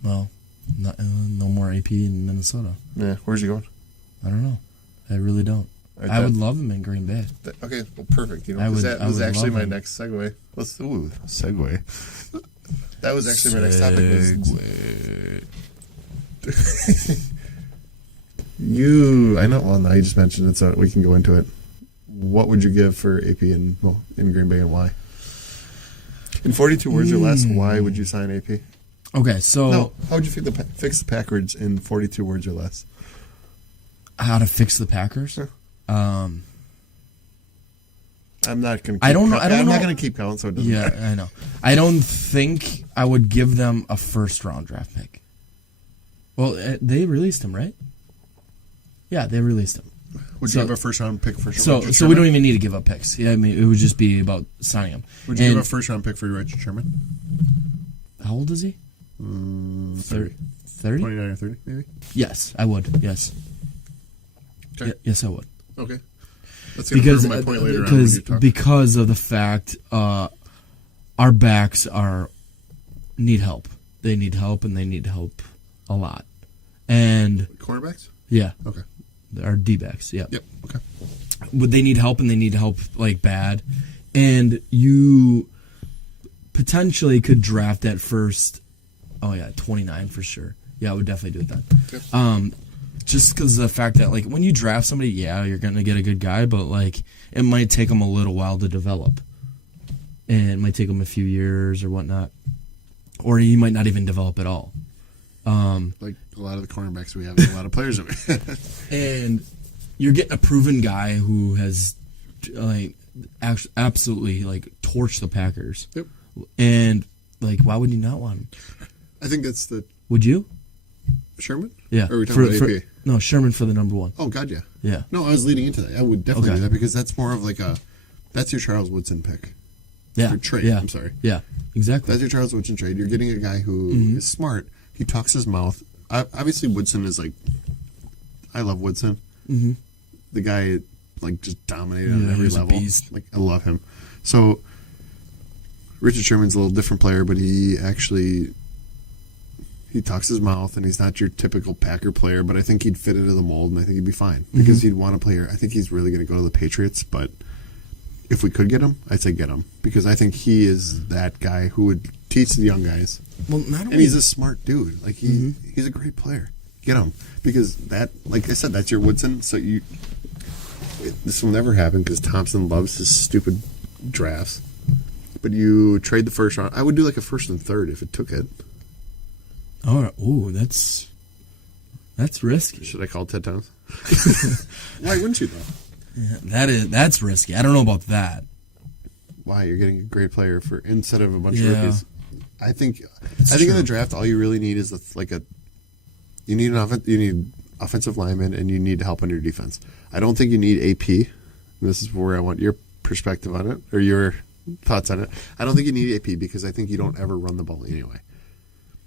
Well, no more AP in Minnesota. Yeah, where's he going? I don't know. I really don't. I would love him in Green Bay. Okay, well, perfect. That was actually my next segue. Segue. That was actually my next topic. I know. Well, now you just mentioned it, so we can go into it. What would you give for AP in Green Bay, and why? In 42 words or less, why would you sign AP? Okay, so no, how would you fix the Packers in 42 words or less? How to fix the Packers? Sure. I'm not going to. I'm not going to keep counting, so it doesn't matter. I know. I don't think I would give them a first-round draft pick. Well, they released him, right? Yeah, they released him. Would you have a first-round pick for? So we don't even need to give up picks. Yeah, I mean, it would just be about signing him. Would you give a first-round pick for Richard Sherman? How old is he? 30. 30? 29 or 30, maybe? Yes, I would. Yes. Okay. Yes, I would. Okay. That's going to prove my point later on when you talk. Because of the fact our backs need help. They need help, and they need help a lot. And cornerbacks? Yeah. Okay. Our D-backs, yeah. Yep, okay. But they need help, and they need help, like, bad. And you potentially could draft at first. Oh, yeah, 29 for sure. Yeah, I would definitely do it then. Okay. Just because of the fact that, like, when you draft somebody, yeah, you're going to get a good guy, but, like, it might take them a little while to develop. And it might take them a few years or whatnot. Or you might not even develop at all. Like a lot of the cornerbacks we have, a lot of players of it. And you're getting a proven guy who has, like, absolutely, like, torched the Packers. Yep. And, like, why would you not want him? I think that's the... Would you? Sherman? Yeah. Or are we talking about AP? No, Sherman for the number one. Oh, God, yeah. Yeah. No, I was leading into that. I would definitely do that because that's more of like a... That's your Charles Woodson pick. Yeah. Your trade, yeah. I'm sorry. Yeah, exactly. That's your Charles Woodson trade. You're getting a guy who is smart. He talks his mouth. Obviously, Woodson is like... I love Woodson. Mm-hmm. The guy, like, just dominated on every level. Like, I love him. So, Richard Sherman's a little different player, but he actually... He talks his mouth, and he's not your typical Packer player, but I think he'd fit into the mold, and I think he'd be fine. Because he'd want to play here. I think he's really going to go to the Patriots, but if we could get him, I'd say get him. Because I think he is that guy who would teach the young guys. Well, and he's a smart dude. Like, he's a great player. Get him. Because that, like I said, that's your Woodson. So this will never happen because Thompson loves his stupid drafts. But you trade the first round. I would do like a first and third if it took it. Oh, ooh, that's risky. Should I call Ted Thomas? Why wouldn't you though? Yeah, that's risky. I don't know about that. Why? You're getting a great player for instead of a bunch of rookies. I think in the draft all you really need is you need offensive lineman and you need help on your defense. I don't think you need AP. And this is where I want your perspective on it or your thoughts on it. I don't think you need AP because I think you don't ever run the ball anyway.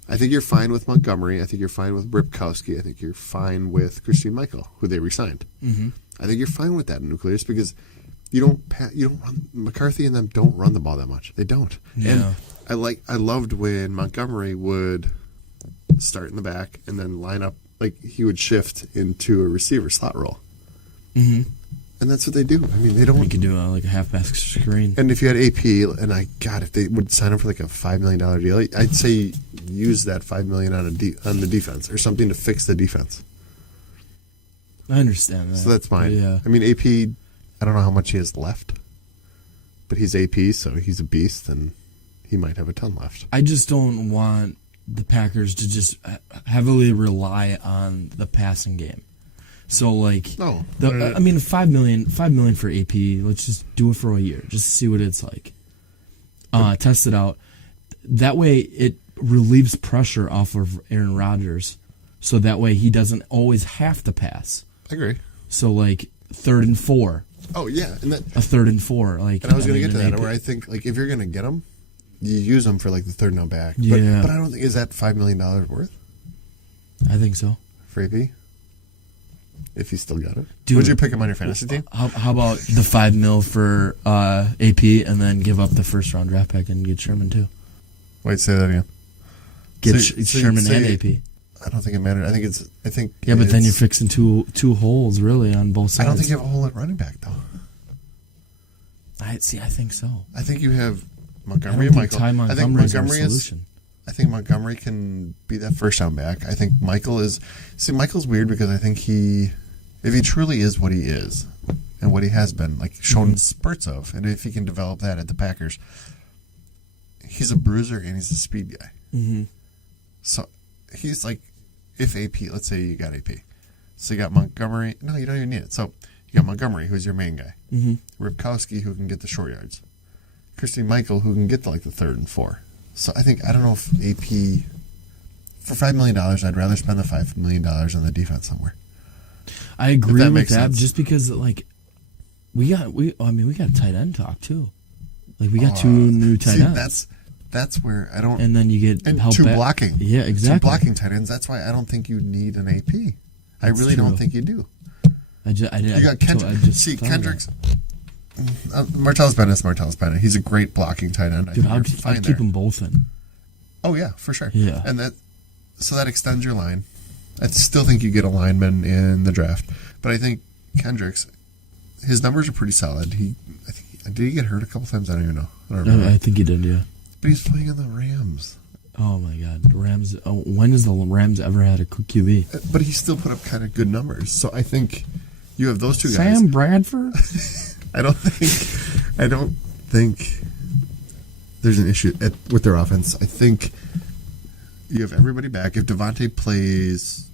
I think you're fine with Montgomery. I think you're fine with Ripkowski. I think you're fine with Christine Michael, who they re-signed. Mm-hmm. I think you're fine with that in Nucleus because you don't run. McCarthy and them don't run the ball that much. They don't. Yeah. And I loved when Montgomery would start in the back and then line up like he would shift into a receiver slot role. Mm-hmm. And that's what they do. I mean, they don't. You could do a half-back screen. And if you had AP, and if they would sign him for like a $5 million deal, I'd say use that $5 million on the defense or something to fix the defense. I understand that. So that's fine. Yeah. I mean, AP, I don't know how much he has left, but he's AP, so he's a beast, and he might have a ton left. I just don't want the Packers to just heavily rely on the passing game. So, like, I mean, $5 million for AP. Let's just do it for a year, just to see what it's like. Test it out. That way, it relieves pressure off of Aaron Rodgers. So that way, he doesn't always have to pass. I agree. So, like, 3rd and 4. Oh yeah, and a 3rd and 4. Like, and I was going to get to that, where I think, like, if you're going to get him, you use them for like the third down back. Yeah. But I don't think is that $5 million worth. I think so For AP. If you still got it. Dude, would you pick him on your fantasy team? How about the $5 million for AP and then give up the first round draft pick and get Sherman too? Wait, say that again. Get Sherman and AP. I don't think it mattered. I think. Yeah, but then you're fixing two holes really on both sides. I don't think you have a hole at running back though. I think so. I think you have Montgomery and Michael. I think Montgomery is. I think Montgomery can be that first down back. I think Michael is. See, Michael's weird because I think if he truly is what he is, and what he has been, like shown spurts of, and if he can develop that at the Packers, he's a bruiser and he's a speed guy. Mm-hmm. So he's like, if AP, let's say you got AP, so you got Montgomery. No, you don't even need it. So you got Montgomery, who's your main guy. Mm-hmm. Ripkowski, who can get the short yards. Christine Michael, who can get to like the 3rd and 4. So I don't know if AP, for $5 million, I'd rather spend the $5 million on the defense somewhere. I agree with that, sense. Just because like we got tight end talk too. Like we got 2 new tight ends. That's where I don't. And then you get help 2 back. blocking. Yeah, exactly. 2 blocking tight ends. That's why I don't think you need an AP. I really don't think you do. You got Kendricks. Martellus Bennett. He's a great blocking tight end. Dude, I'd keep them both in. Oh, yeah, for sure. Yeah. And that extends your line. I still think you get a lineman in the draft. But I think Kendricks, his numbers are pretty solid. Did he get hurt a couple times? I don't even know. I don't remember. I think he did, yeah. But he's playing in the Rams. Oh, my God. The Rams. When has the Rams ever had a QB? But he still put up kind of good numbers. So I think you have those two guys. Sam Bradford? I don't think there's an issue with their offense. I think you have everybody back. If Devontae plays,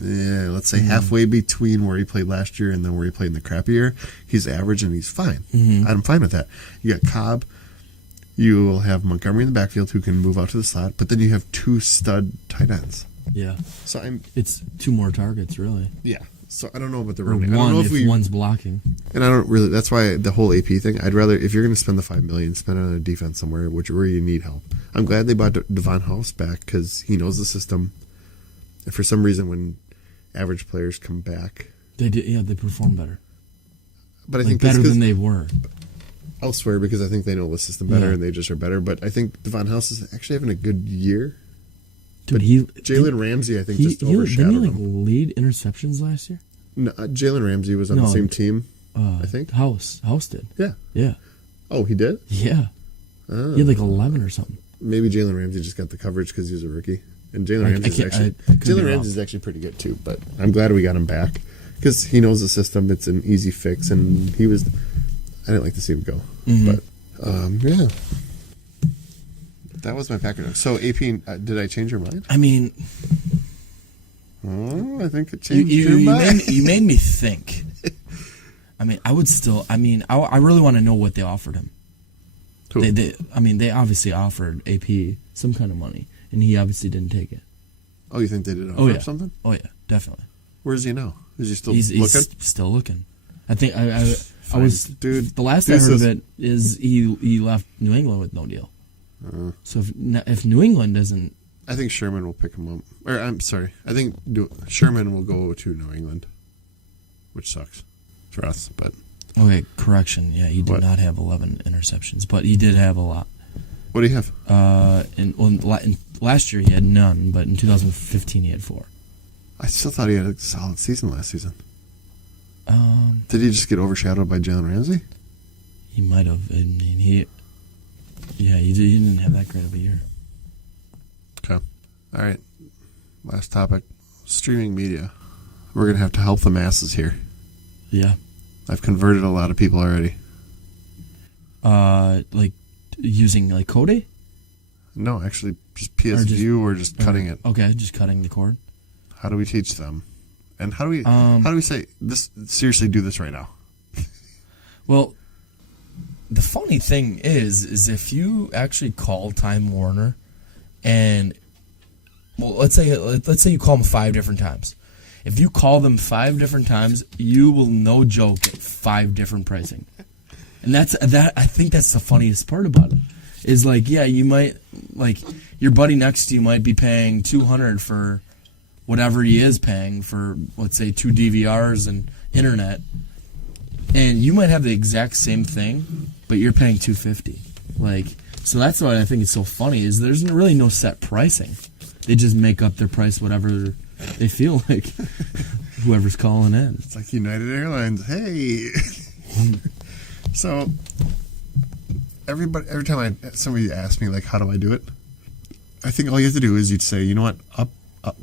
let's say halfway between where he played last year and then where he played in the crappy year, he's average and he's fine. Mm-hmm. I'm fine with that. You got Cobb. You will have Montgomery in the backfield who can move out to the slot, but then you have 2 stud tight ends. Yeah. So it's 2 more targets, really. Yeah. So I don't know about the running. I don't know if one's blocking. And I don't really. That's why the whole AP thing. I'd rather, if you're going to spend the $5 million, spend it on a defense somewhere where you need help. I'm glad they bought Devon House back because he knows the system. And for some reason, when average players come back, they perform better. But I think better than they were elsewhere because I think they know the system better and they just are better. But I think Devon House is actually having a good year. Dude, Jalen Ramsey, I think, just overshadowed him. Didn't he lead interceptions last year? No, Jalen Ramsey was on the same team, I think. House did. Yeah. Yeah. Oh, he did? Yeah. Oh. He had like 11 or something. Maybe Jalen Ramsey just got the coverage because he was a rookie. And Jalen Ramsey is actually pretty good, too. But I'm glad we got him back because he knows the system. It's an easy fix. And I didn't like to see him go. Mm-hmm. But, yeah. That was my Packer. So, AP, did I change your mind? I mean... Oh, I think it changed your mind. You made me think. I mean, I would still... I mean, I really want to know what they offered him. Who? They obviously offered AP some kind of money, and he obviously didn't take it. Oh, you think they did offer him something? Oh, yeah, definitely. Where is he now? Is he still looking? He's still looking. I think I was... Dude, the last I heard of it is he left New England with no deal. So if New England doesn't... I think Sherman will pick him up. Or, I'm sorry. I think Sherman will go to New England, which sucks for us. But okay, correction. Yeah, he did not have 11 interceptions, but he did have a lot. What do you have? Last year he had none, but in 2015 he had 4. I still thought he had a solid season last season. Did he just get overshadowed by Jalen Ramsey? He might have. I mean, he didn't have that great of a year. Okay. All right. Last topic. Streaming media. We're going to have to help the masses here. Yeah. I've converted a lot of people already. Like using like Kodi? No, actually just PSView or just cutting it. Okay, just cutting the cord. How do we teach them? And how do we say this? Seriously, do this right now. Well, the funny thing is if you actually call Time Warner, and let's say you call them 5 different times. If you call them 5 different times, you will no joke get 5 different pricing, and I think that's the funniest part about it. Is like, yeah, you might like your buddy next to you might be paying $200 for whatever he is paying for, let's say, 2 DVRs and internet, and you might have the exact same thing, but you're paying $250. Like, so that's why I think it's so funny is there's really no set pricing. They just make up their price whatever they feel like. Whoever's calling in. It's like United Airlines. Hey. So every time somebody asks me like, how do I do it? I think all you have to do is you'd say, you know what,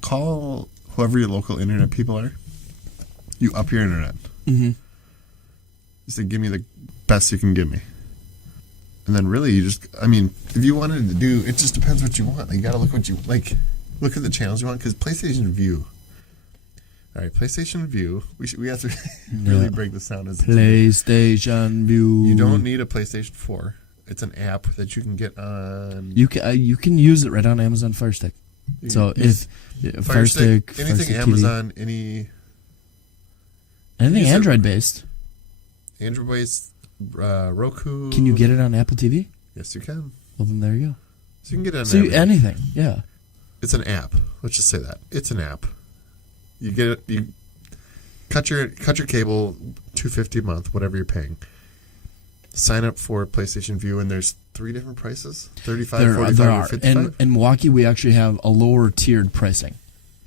call whoever your local internet people are. You up your internet. Mm-hmm. You say, give me the best you can give me. And then really you just, I mean, if you wanted to do, it just depends what you want. Like, you got to look look at the channels you want, because PlayStation View. All right, PlayStation View. We have to really break this down. As PlayStation View. You don't need a PlayStation 4. It's an app that you can get on. You can use it right on Amazon Fire Stick. So if Fire Stick, anything Amazon, anything Android based. Android based, Roku. Can you get it on Apple TV? Yes, you can. Well, then there you go. So you can get it on anything. Yeah. It's an app. Let's just say that it's an app. You get it. You cut your cable $250 a month, whatever you're paying. sign up for PlayStation View, and there's 3 different prices: 35, There 45, are. or 55. In Milwaukee, we actually have a lower tiered pricing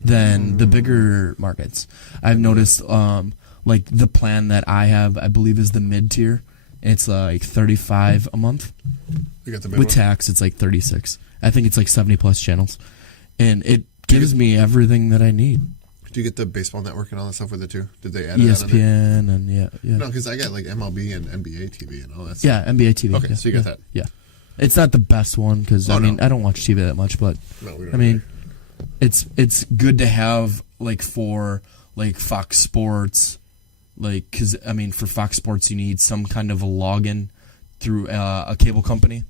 than the bigger markets. I've noticed, like the plan that I have, I believe is the mid tier. It's like $35 a month. You got the mid With one? tax, it's like $36. I think it's like 70 plus channels, and it gives me everything that I need. Do you get the baseball network and all that stuff with it too? Did they add that on there? ESPN and yeah. No, because I got like MLB and NBA TV and all that stuff. Yeah, NBA TV. Okay, yeah, so you got that. Yeah, it's not the best one because Oh, I mean no. I don't watch TV that much, but No, we don't I mean it's good to have like for like Fox Sports, like because I mean for Fox Sports you need some kind of a login through a cable company.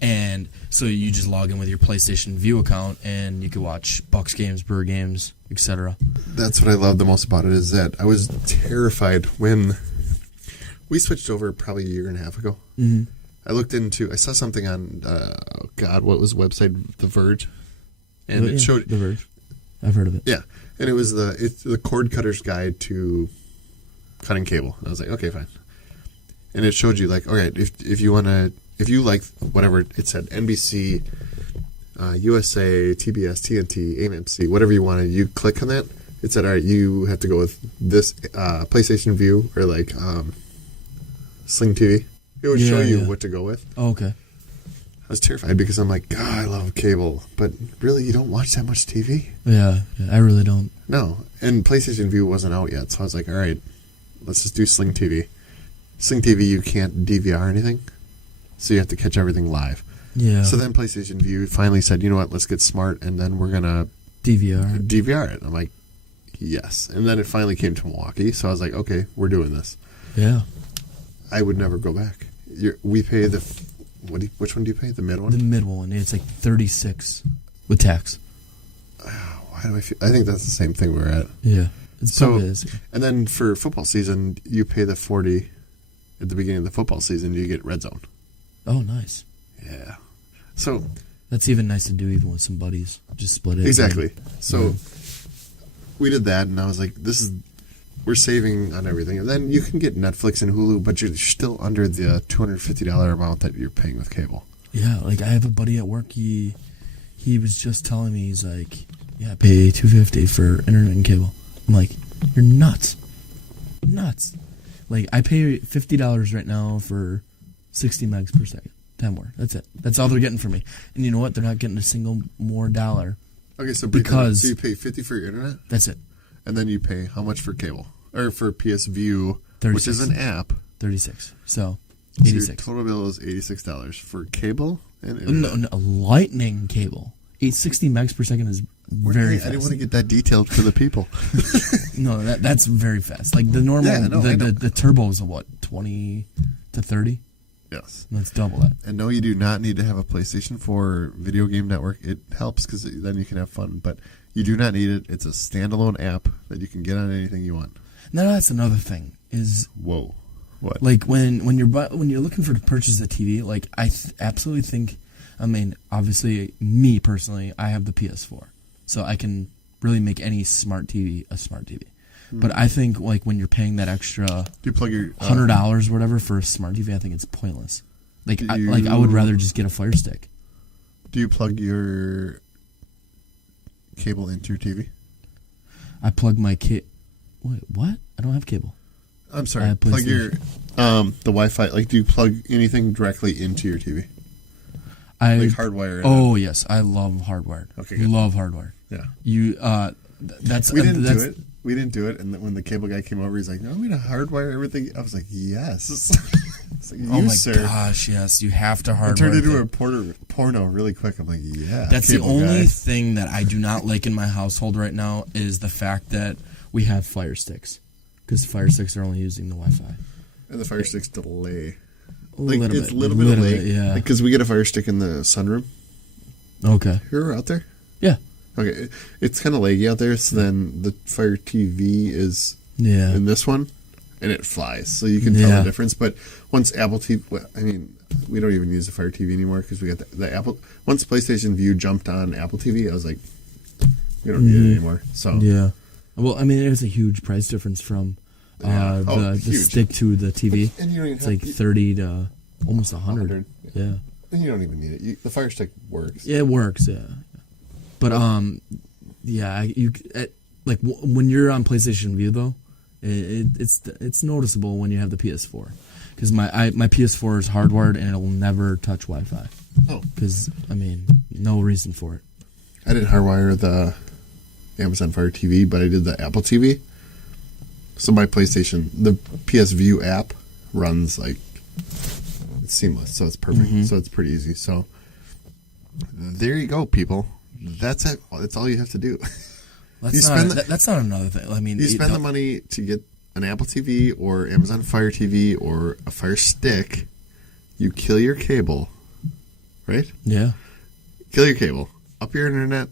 And so you just log in with your PlayStation View account, and you can watch Bucks games, Brewer games, etc. That's what I love the most about it is that I was terrified when we switched over probably a year and a half ago. Mm-hmm. I saw something on, what was the website? The Verge. And it showed. The Verge. I've heard of it. Yeah. And it was the cord cutter's guide to cutting cable. And I was like, okay, fine. And it showed you, like, all right, if you want to. If you like whatever it said, NBC, USA, TBS, TNT, AMC, whatever you wanted, you click on that. It said, all right, you have to go with this PlayStation View or like Sling TV. It would show you what to go with. Oh, okay. I was terrified because I'm like, God, I love cable, but really, you don't watch that much TV. Yeah, I really don't. No, and PlayStation View wasn't out yet, so I was like, all right, let's just do Sling TV. Sling TV, you can't DVR anything. So you have to catch everything live. Yeah. So then PlayStation View finally said, you know what, let's get smart, and then we're going to DVR it. I'm like, yes. And then it finally came to Milwaukee, so I was like, okay, we're doing this. Yeah. I would never go back. We pay which one do you pay? The mid one? The mid one. It's like $36 with tax. Why do I feel? I think that's the same thing we're at. Yeah. It's So, probably is. and then for football season, you pay the $40 at the beginning of the football season, you get Red Zone. Oh, nice. Yeah. So that's even nice to do even with some buddies. Just split it. Exactly. So we did that, and I was like, we're saving on everything. And then you can get Netflix and Hulu, but you're still under the $250 amount that you're paying with cable. Yeah, like I have a buddy at work, he was just telling me, he's like, yeah, I pay $250 for internet and cable. I'm like, you're nuts. Nuts. Like I pay $50 right now for 60 megs per second. 10 more. That's it. That's all they're getting from me. And you know what? They're not getting a single more dollar. Okay, so because so you pay $50 for your internet? That's it. And then you pay how much for cable? Or for PS View, 36. which is an app. 36. So, So 86. your total bill is $86 for cable and internet. No, lightning cable. 860 megs per second is very fast. I didn't want to get that detailed for the people. No, that's very fast. Like the normal, the turbo is what, 20 to 30? Yes. Let's double that. And no, you do not need to have a PlayStation 4 video game network. It helps because then you can have fun. But you do not need it. It's a standalone app that you can get on anything you want. Now that's another thing. Is whoa, what? Like when you're looking to purchase a TV, like I absolutely think. I mean, obviously, me personally, I have the PS4, so I can really make any smart TV a smart TV. But I think like when you're paying that extra, do you plug your $100 or whatever for a smart TV, I think it's pointless. Like I would rather just get a Fire Stick. Do you plug your cable into your TV? I plug my Wait, what? I don't have cable. I'm sorry. Plug your the Wi-Fi. Like, do you plug anything directly into your TV? Like hardwire. Oh yes, I love hardwired. Okay, good. Love hardwired. Yeah. We didn't do it. We didn't do it, and when the cable guy came over, he's like, "No, we gotta hardwire everything." I was like, "Yes." It's like, oh my gosh, yes, you have to hardwire. It turned into a porno really quick. I'm like, "Yeah." That's the only thing that I do not like in my household right now is the fact that we have Fire Sticks, because Fire Sticks are only using the Wi-Fi. And the Fire Sticks delay. A little bit, yeah. Because we get a Fire Stick in the sunroom. Okay. You're out there? Yeah. Okay. It's kind of laggy out there, so then the Fire TV is in this one, and it flies. So you can tell the difference. But once Apple TV, I mean, we don't even use the Fire TV anymore because we got the Apple. Once PlayStation View jumped on Apple TV, I was like, we don't need it anymore. So yeah. Well, I mean, there's a huge price difference from The stick to the TV. And you don't even it's like 30 to almost 100. Yeah. And you don't even need it. The Fire Stick works. Yeah, it works. Yeah. But when you're on PlayStation View though, it's noticeable when you have the PS4, because my PS4 is hardwired and it'll never touch Wi-Fi. Oh. Because no reason for it. I didn't hardwire the Amazon Fire TV, but I did the Apple TV. So my PlayStation, the PS View app runs like it's seamless, so it's perfect. Mm-hmm. So it's pretty easy. So there you go, people. That's it. That's all you have to do. That's not another thing. You spend the money to get an Apple TV or Amazon Fire TV or a Fire Stick. You kill your cable, right? Yeah. Kill your cable. Up your internet.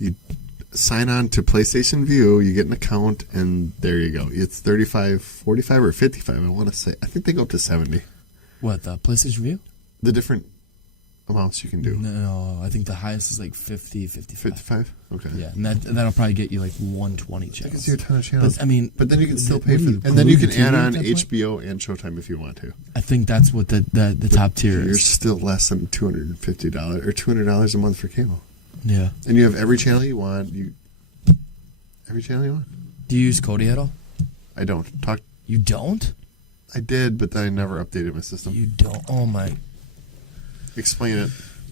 You sign on to PlayStation View. You get an account, and there you go. It's $35, $45, or $55. I want to say. I think they go up to $70. What, the PlayStation View? The different amounts you can do. No, I think the highest is like 50, 55. 55? Okay. Yeah, and that'll probably get you like 120 channels. That gets you a ton of channels. But then you can still pay for it. And then you can add on HBO and Showtime if you want to. I think that's what the top tier is. You're still less than $250 or $200 a month for cable. Yeah. And you have every channel you want. Every channel you want. Do you use Kodi at all? I don't. You don't? I did, but then I never updated my system. You don't? Oh, my. Explain it.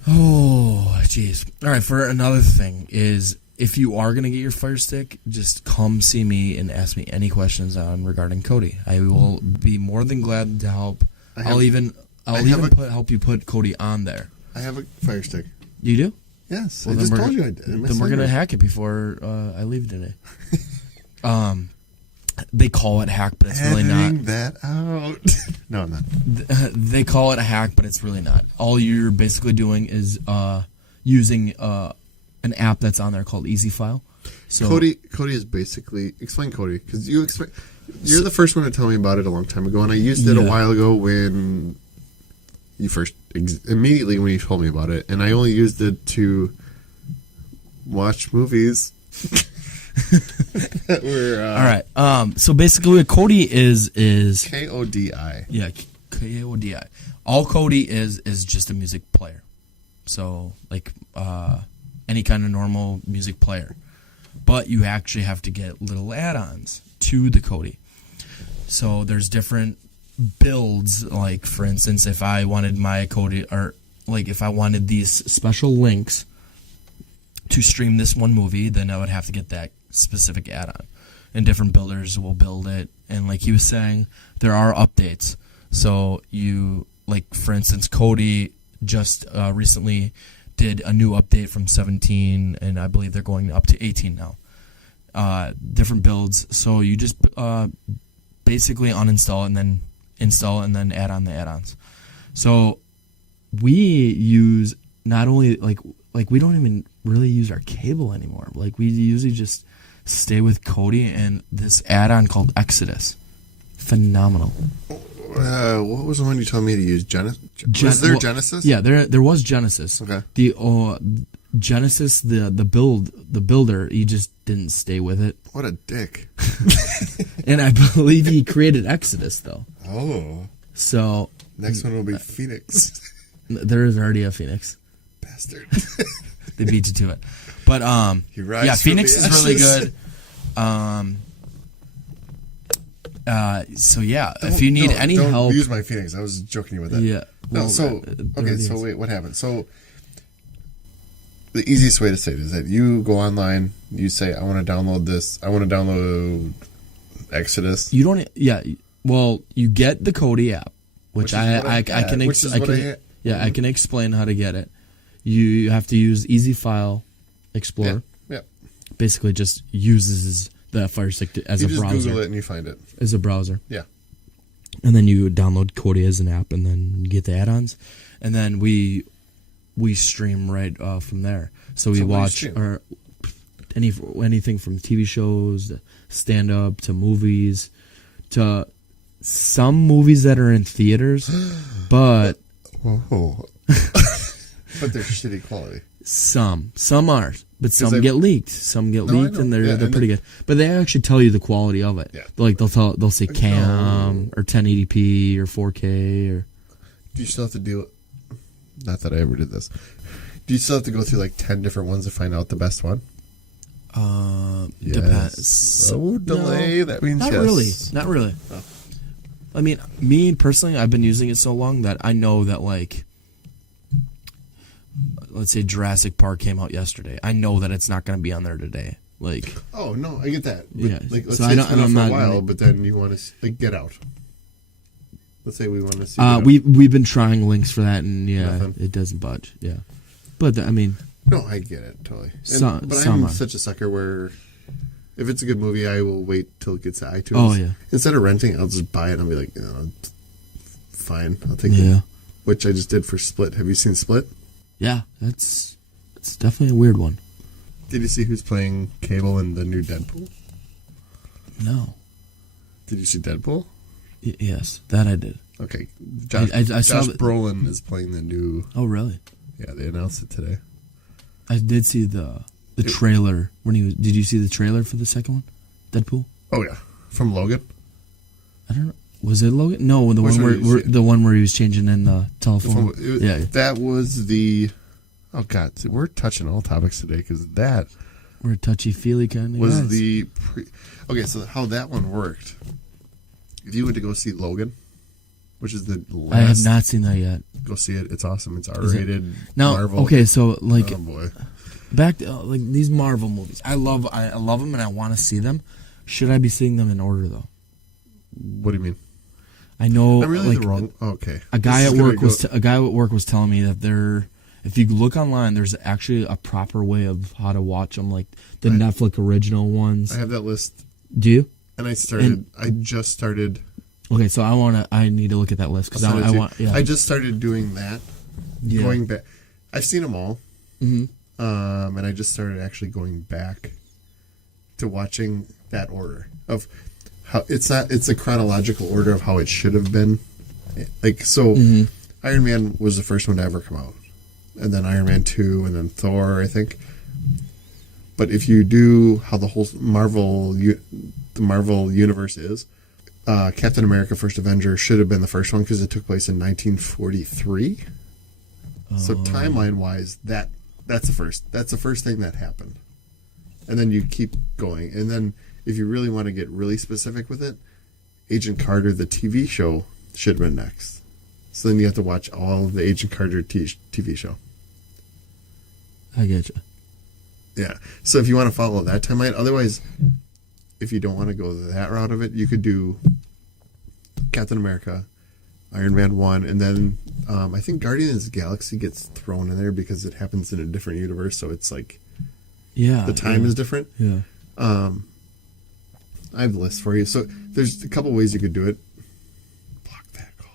Oh, jeez. All right, for another thing is, if you are going to get your Fire Stick, just come see me and ask me any questions regarding Kodi. I will be more than glad to help. I'll even help you put Kodi on there. I have a Fire Stick. You do? Yes. Well, I just told you I did. Then we're going to hack it before I leave today. They call it hack, but it's really not. Editing that out. No, I'm not. They call it a hack, but it's really not. All you're basically doing is using an app that's on there called EasyFile. So Kodi is basically... Explain Kodi, because you're the first one to tell me about it a long time ago, and I used it a while ago when you first... immediately when you told me about it, and I only used it to watch movies. All right. So basically, what Kodi is Kodi. Yeah, Kodi. All Kodi is just a music player. So like any kind of normal music player, but you actually have to get little add-ons to the Kodi. So there's different builds. Like for instance, if I wanted my Kodi, or like if I wanted these special links to stream this one movie, then I would have to get that specific add-on, and different builders will build it. And like he was saying, there are updates. So you, like for instance, Kodi just recently did a new update from 17, and I believe they're going up to 18 now. Different builds. So you just basically uninstall and then install and then add on the add-ons. So we use not only like we don't even really use our cable anymore. Like we usually just stay with Kodi and this add-on called Exodus. Phenomenal. What was the one you told me to use? Was there Genesis? Yeah, there was Genesis. Okay. The Genesis, the builder, he just didn't stay with it. What a dick. And I believe he created Exodus though. Oh. So next one will be Phoenix. There is already a Phoenix. Bastard. They beat you to it. But yeah, Phoenix is really good. So yeah, if you need any help, don't use my Phoenix. I was joking with that. Yeah. Well, okay. So wait, what happened? So the easiest way to say it is that you go online, you say, I want to download this. I want to download Exodus. You don't. Yeah. Well, you get the Kodi app, which I can explain how to get it. You have to use EasyFile Explorer. Yeah. Basically, just uses the Fire Stick as a browser. You just Google it and you find it. As a browser. Yeah. And then you download Kodi as an app, and then you get the add-ons, and then we stream right from there. So we watch anything from TV shows, to stand-up, to movies, to some movies that are in theaters, but whoa. But they're shitty quality. Some are, but some I've- get leaked. Some get No, I leaked, know. and they're Yeah, they're and pretty good. But they actually tell you the quality of it. Yeah. Like they'll say cam or 1080p or 4K or. Do you still have to do? Not that I ever did this. Do you still have to go through like 10 different ones to find out the best one? Yes. Depends. So delay. That means Not yes. really. Not really. Oh. I mean, me personally, I've been using it so long that I know that, like, let's say Jurassic Park came out yesterday. I know that it's not going to be on there today. Like, Oh no, I get that. But, Yeah. Like, let's So say I it's don't- been out I'm for a not- while, but then you want to like Get Out. Let's say we want to see. we've been trying links for that, and Nothing. it doesn't budge. Yeah, but I mean, No, I get it totally. But some I'm are. such a sucker where if it's a good movie, I will wait till it gets to iTunes. Oh, yeah. Instead of renting, I'll just buy it and I'll be like, fine, I'll take yeah, it. Which I just did for Split. Have you seen Split? yeah, it's definitely a weird one. Did you see who's playing Cable in the new Deadpool? No, Did you see Deadpool? yes, that I did. Okay, Josh, I saw Josh that- Brolin is playing the new. Oh, really? Yeah, they announced it today. I did see the trailer when he was. Did you see the trailer for the second one, Deadpool? Oh yeah, from Logan. I don't know. Was it Logan? No, the Which one one where, did you see? the one where he was changing in the telephone. Yeah. That was the. Oh God, we're touching all topics today because that We're touchy feely kind of was guys. the. Okay, so how that one worked. If you went to go see Logan, which is the last. I have not seen that yet. Go see it. It's awesome. It's it? R-rated. Now, Marvel. okay, so like Oh boy. back to like these Marvel movies. I love them and I want to see them. Should I be seeing them in order though? What do you mean? I know I'm really like the wrong. Okay. a guy This at is gonna work go- was a guy at work was telling me that if you look online, there's actually a proper way of how to watch them, like the Netflix original ones. I have that list, Do you? and I just started. Okay, so I need to look at that list because I'll send it I to you. want. Yeah. I just started doing that. Yeah. Going back, I've seen them all, Mhm. and I just started actually going back to watching that order of how it's not. It's a chronological order of how it should have been. Like so, Mm-hmm. Iron Man was the first one to ever come out, and then Iron Man 2, and then Thor, I think. But if you do how the whole the Marvel universe is, Captain America: First Avenger should have been the first one because it took place in 1943. So timeline wise, that's the first. That's the first thing that happened, and then you keep going. And then if you really want to get really specific with it, Agent Carter, the TV show, should have been next. So then you have to watch all of the Agent Carter TV show. I get you. Yeah. So if you want to follow that timeline, otherwise, if you don't want to go that route of it, you could do Captain America, Iron Man 1, and then I think Guardians of the Galaxy gets thrown in there because it happens in a different universe, so it's like Yeah. the time is different. Yeah. I have the list for you. So there's a couple ways you could do it. Block that call.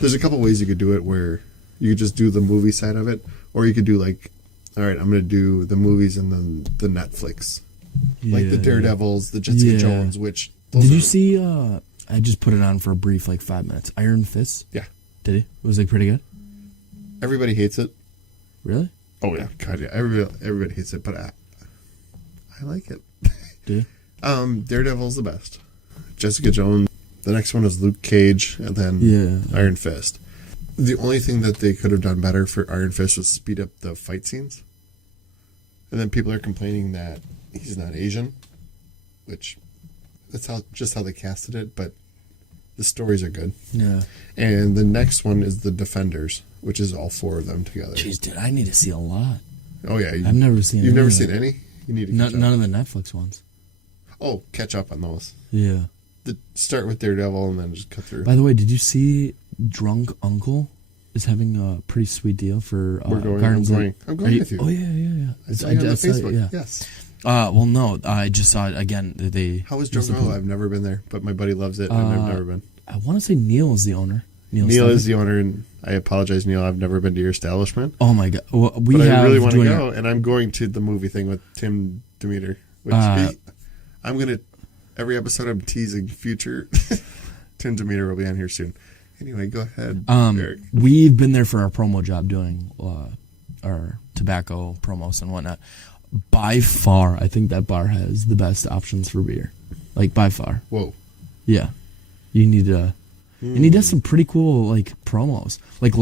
There's a couple ways you could do it where you could just do the movie side of it, or you could do like, all right, I'm going to do the movies and then the Netflix. Like the Yeah. Daredevils, the Jessica Yeah. Jones, which... Did you see? I just put it on for a brief, like 5 minutes. Iron Fist. Yeah. Did he? Was it pretty good? Everybody hates it. Really? Oh, yeah. God, yeah. Everybody hates it, but I like it. Do you? Daredevil's the best. Jessica Jones. The next one is Luke Cage, and then Yeah. Iron Fist. The only thing that they could have done better for Iron Fist was speed up the fight scenes. And then people are complaining that he's not Asian, which that's just how they casted it, but the stories are good. Yeah. And the next one is The Defenders, which is all four of them together. Jeez, dude, I need to see a lot. Oh yeah, I've never seen. You've any never of seen that. any? You need to catch up. None of the Netflix ones. Oh, catch up on those. Yeah. Start with Daredevil and then just cut through. By the way, did you see Drunk Uncle is having a pretty sweet deal for We're going. Gardens I'm of- going. I'm going Are with you. Oh yeah. I saw you on saw it, Facebook. yeah. Yes. Well, no, I just saw it again. They. How was Drunk Uncle? I've never been there, but my buddy loves it, and I've never been. I want to say Neil is the owner. Neil is the owner, and I apologize, Neil. I've never been to your establishment, Oh my god, well, we but have. I really want to doing go, and I'm going to the movie thing with Tim Demeter. Which I'm gonna. Every episode, I'm teasing future. Tim Demeter will be on here soon. Anyway, go ahead, Erik. We've been there for our promo job doing or tobacco promos and whatnot. By far, I think that bar has the best options for beer. Like, by far. Whoa. Yeah. You need to... And he does some pretty cool, like, promos. Like,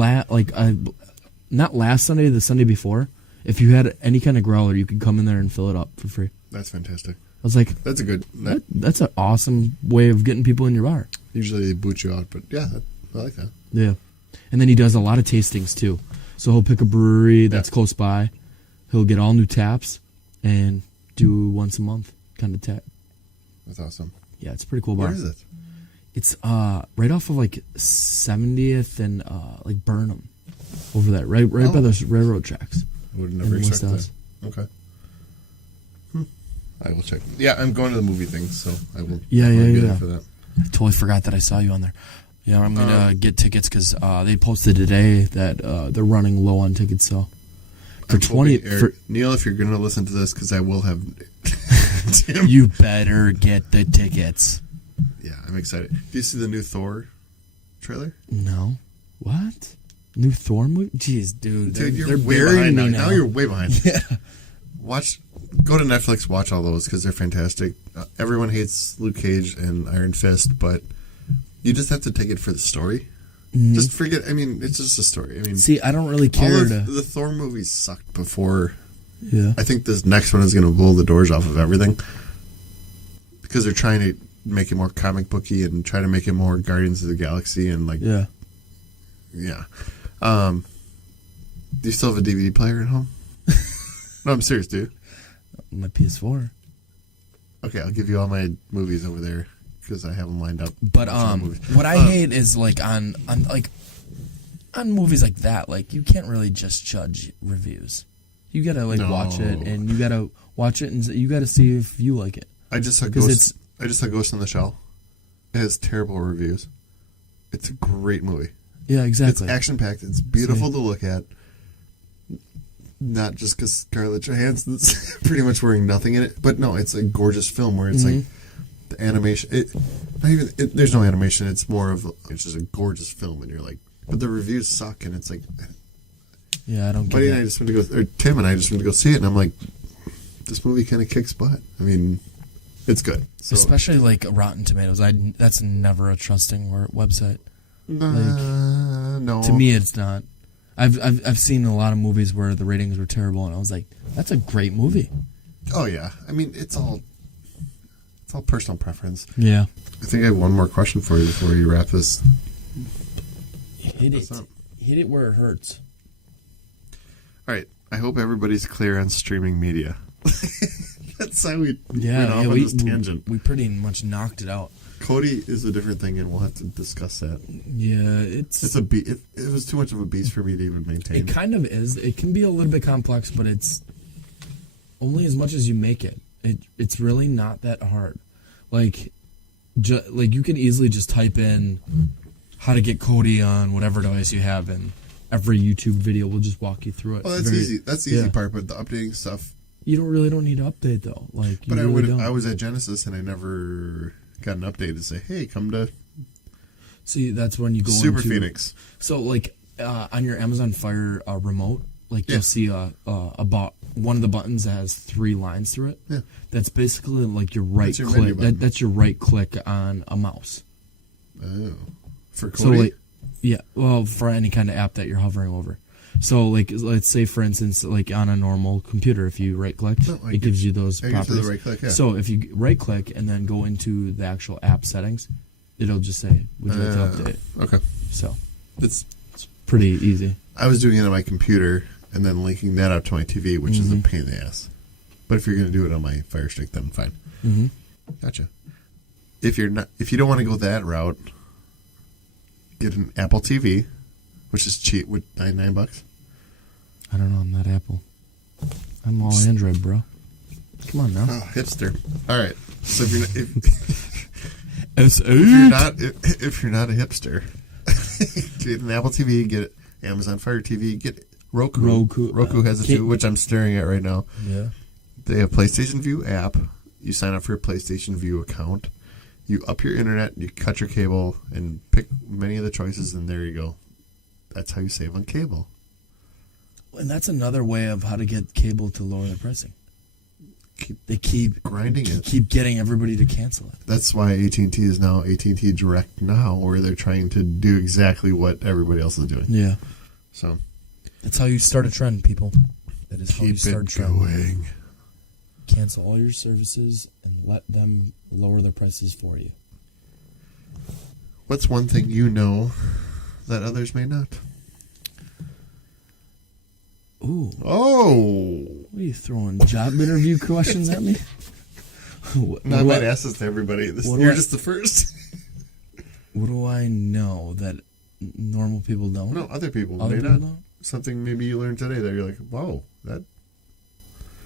not last Sunday, the Sunday before. If you had any kind of growler, you could come in there and fill it up for free. That's fantastic. I was like... That's a good... That's an awesome way of getting people in your bar. Usually they boot you out, but yeah, I like that. Yeah. And then he does a lot of tastings, too. So he'll pick a brewery that's close by. He'll get all new taps and do once a month kind of tap. That's awesome. Yeah, it's a pretty cool bar. Where is it? It's right off of like 70th and like Burnham, over there, right by those railroad tracks. I would never expect that. Okay. I will check. Yeah, I'm going to the movie thing, so I will. Yeah. For that. I totally forgot that I saw you on there. Yeah, I'm gonna get tickets because they posted today that they're running low on tickets. So for Neil, if you're gonna listen to this, because I will have. Tim. You better get the tickets. Yeah, I'm excited. Do you see the new Thor trailer? No. What? New Thor movie? Jeez, dude. They're way behind now. Now you're way behind. Yeah. Go to Netflix, watch all those because they're fantastic. Everyone hates Luke Cage and Iron Fist, but you just have to take it for the story. Mm-hmm. Just forget. I mean, it's just a story. I mean, see, I don't really care. The Thor movies sucked before. Yeah. I think this next one is going to blow the doors off of everything because they're trying to make it more comic booky and try to make it more Guardians of the Galaxy and like. Yeah. Yeah. Do you still have a DVD player at home? No, I'm serious, dude. My PS4. Okay, I'll give you all my movies over there because I have them lined up. But what I hate is like on movies like that, like you can't really just judge reviews. You gotta watch it, and you gotta watch it, and you gotta see if you like it. I just saw Ghost in the Shell. It has terrible reviews. It's a great movie. Yeah, exactly. It's action packed. It's beautiful to look at. Not just because Scarlett Johansson's pretty much wearing nothing in it, but no, it's a gorgeous film where it's like the animation. There's no animation. It's more of it's just a gorgeous film, and you're like, but the reviews suck, and it's like, yeah, I don't. Buddy and I just went to go, or Tim and I just went to go see it, and I'm like, this movie kind of kicks butt. I mean, it's good, so, especially like Rotten Tomatoes. That's never a trusting website. No, to me, it's not. I've seen a lot of movies where the ratings were terrible, and I was like, "That's a great movie." Oh yeah, I mean it's all personal preference. Yeah. I think I have one more question for you before you wrap this. Hit it where it hurts. All right. I hope everybody's clear on streaming media. That's how we went off on this tangent. We pretty much knocked it out. Cody is a different thing, and we'll have to discuss that. Yeah, it's a beast. It was too much of a beast for me to even maintain. It kind of is. It can be a little bit complex, but it's only as much as you make it. It's really not that hard. Like you can easily just type in how to get Cody on whatever device you have, and every YouTube video will just walk you through it. Oh, that's easy. That's the easy part, but the updating stuff. You don't need to update though. I was at Genesis and I never got an update to say, hey, come to. See, that's when you go Super Phoenix. So on your Amazon Fire remote, you'll see one of the buttons that has 3 lines through it. Yeah. That's basically like your right click. That's your right click on a mouse. Oh. For Cody? So for any kind of app that you're hovering over. So let's say for instance on a normal computer, if you right click, it gives you those properties. Right click, yeah. So if you right click and then go into the actual app settings, it'll just say, would you like to update? Okay. So it's pretty easy. I was doing it on my computer and then linking that up to my TV, which is a pain in the ass. But if you're going to do it on my Fire Stick, then fine. Mm-hmm. Gotcha. If you don't want to go that route, get an Apple TV, which is cheap with $99. I don't know. I'm not Apple. I'm all Android, bro. Come on now. Oh, hipster. All right. So if you're not a hipster, get an Apple TV, get Amazon Fire TV, get Roku. Roku has it too, which I'm staring at right now. Yeah. They have PlayStation View app. You sign up for your PlayStation View account. You up your internet, you cut your cable, and pick many of the choices, and there you go. That's how you save on cable. And that's another way of how to get cable to lower their pricing. They keep grinding it. Keep getting everybody to cancel it. That's why AT&T is now AT&T Direct Now, where they're trying to do exactly what everybody else is doing. Yeah. So that's how you start a trend, people. That is how you start a trend. Going. Cancel all your services and let them lower their prices for you. What's one thing you know that others may not? Ooh. Oh. What are you throwing job interview questions at me? I might ask this to everybody. You're just the first. What do I know that normal people don't? No, other people Other may people not. don't? Something maybe you learned today that you're like, wow, that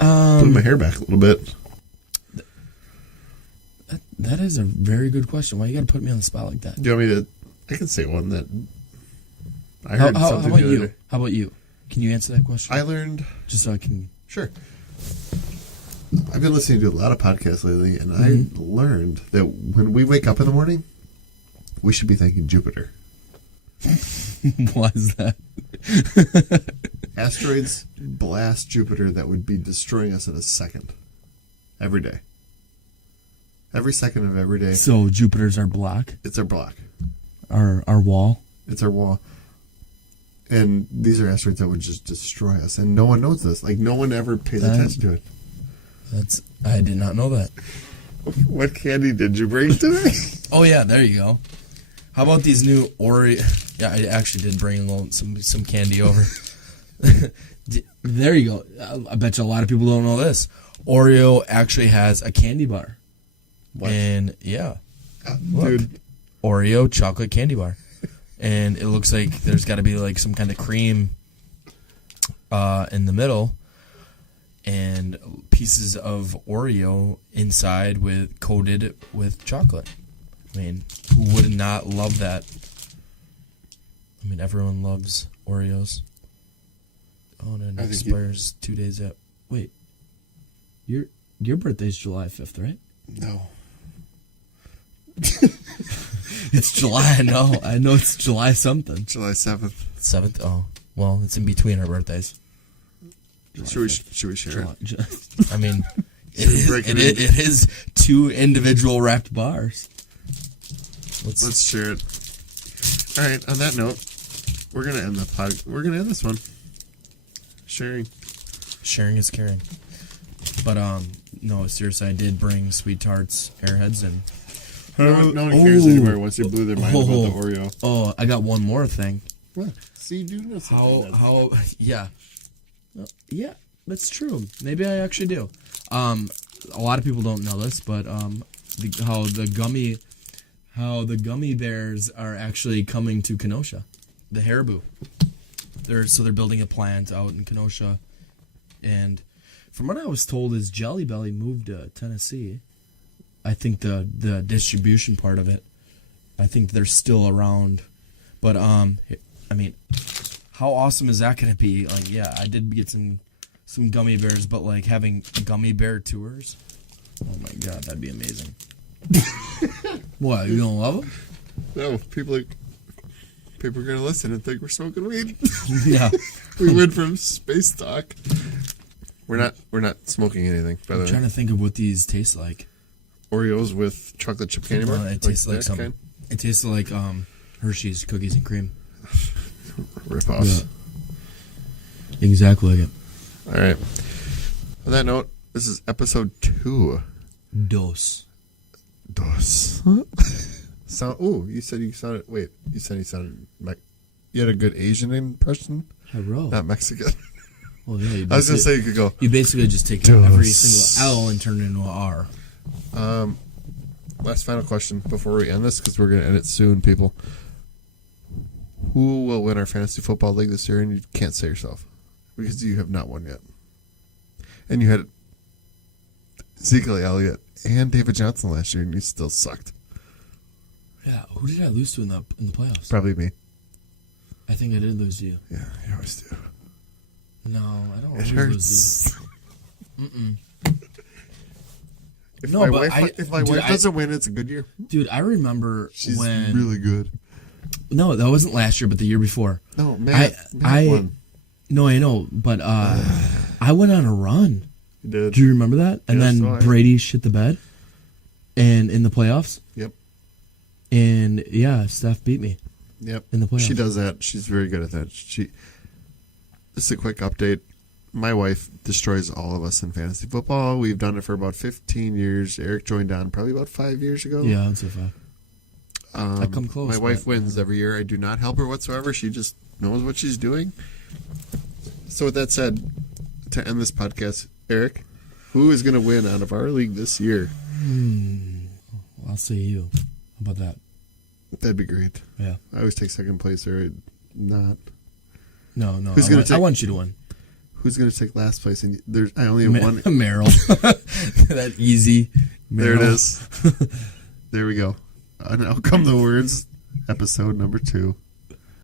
put my hair back a little bit. That is a very good question. Why you got to put me on the spot like that? Do you want me to? I can say one that I heard how something about the other you? day. How about you? Can you answer that question? I learned. Just so I can. Sure. I've been listening to a lot of podcasts lately, and I learned that when we wake up in the morning, we should be thanking Jupiter. Why is that? Asteroids blast Jupiter that would be destroying us in a second. Every day. Every second of every day. So Jupiter's our block? It's our block. Our wall? It's our wall. And these are asteroids that would just destroy us. And no one knows this. Like, no one ever pays attention to it. I did not know that. What candy did you bring today? Oh, yeah, there you go. How about these new Oreo? Yeah, I actually did bring a little, some candy over. There you go. I bet you a lot of people don't know this. Oreo actually has a candy bar. What? And, yeah. Look. Dude. Oreo chocolate candy bar. And it looks like there's got to be like some kind of cream in the middle. And pieces of Oreo inside coated with chocolate. I mean, who would not love that? I mean, everyone loves Oreos. Oh, and it expires 2 days out. Wait, your birthday's July 5th, right? No. It's July. I know it's July something. July 7th. 7th. Oh, well, it's in between our birthdays. Should we share it? I mean, it is two individual wrapped bars. Let's share it. All right. On that note, we're gonna end We're gonna end this one. Sharing is caring. But no, seriously, I did bring Sweet Tarts Airheads and. No one cares anymore once you blew their mind about the Oreo. Oh, I got one more thing. What? See, you do know something. Yeah. Yeah, that's true. Maybe I actually do. A lot of people don't know this, but how the gummy bears are actually coming to Kenosha, the Haribo. They're building a plant out in Kenosha, and from what I was told, is Jelly Belly moved to Tennessee. I think the distribution part of it, I think they're still around, but I mean, how awesome is that going to be? Like, yeah, I did get some gummy bears, but like having gummy bear tours, oh my god, that'd be amazing. What, you don't love them? No, people are gonna listen and think we're smoking weed. Yeah, we went from space talk. We're not smoking anything. By the way, I'm trying to think of what these taste like. Oreos with chocolate chip candy bar. It tastes like something. It tastes like Hershey's cookies and cream. Rip off. Yeah. Exactly like it. All right. On that note, this is episode 2. Dos. You said you sounded. Wait, you said you sounded. You had a good Asian impression. Hello. Not Mexican. Well, yeah. I was gonna say you could go. You basically just take every single L and turn it into an R. Last final question before we end this, because we're gonna end it soon, people. Who will win our fantasy football league this year? And you can't say yourself because you have not won yet. And you had Ezekiel Elliott and David Johnson last year, and you still sucked. Yeah, who did I lose to in the playoffs? Probably me. I think I did lose to you. Yeah, you always do. No, I don't It always hurts. lose to you. If my wife doesn't win, it's a good year. Dude, I remember She's when... really good. No, that wasn't last year, but the year before. No, Matt won. No, I know, but I went on a run. You did. Do you remember that? And Yes, then I- Brady shit the bed, and in the playoffs. Yep. And yeah, Steph beat me. Yep. In the playoffs. She does that. She's very good at that. Just a quick update. My wife destroys all of us in fantasy football. We've done it for about 15 years. Eric joined on probably about 5 years ago. Yeah, I'd say 5. I come close. My wife but- wins every year. I do not help her whatsoever. She just knows what she's doing. So with that said, to end this podcast, Eric, who is going to win out of our league this year? I'll say you. How about that? That'd be great. Yeah. I always take second place or not. No. Who's I gonna want, take- I want you to win. Who's going to take last place? And I only have one. Meryl. That easy. There it Meryl. is. There we go. And out come the words. Episode number 2.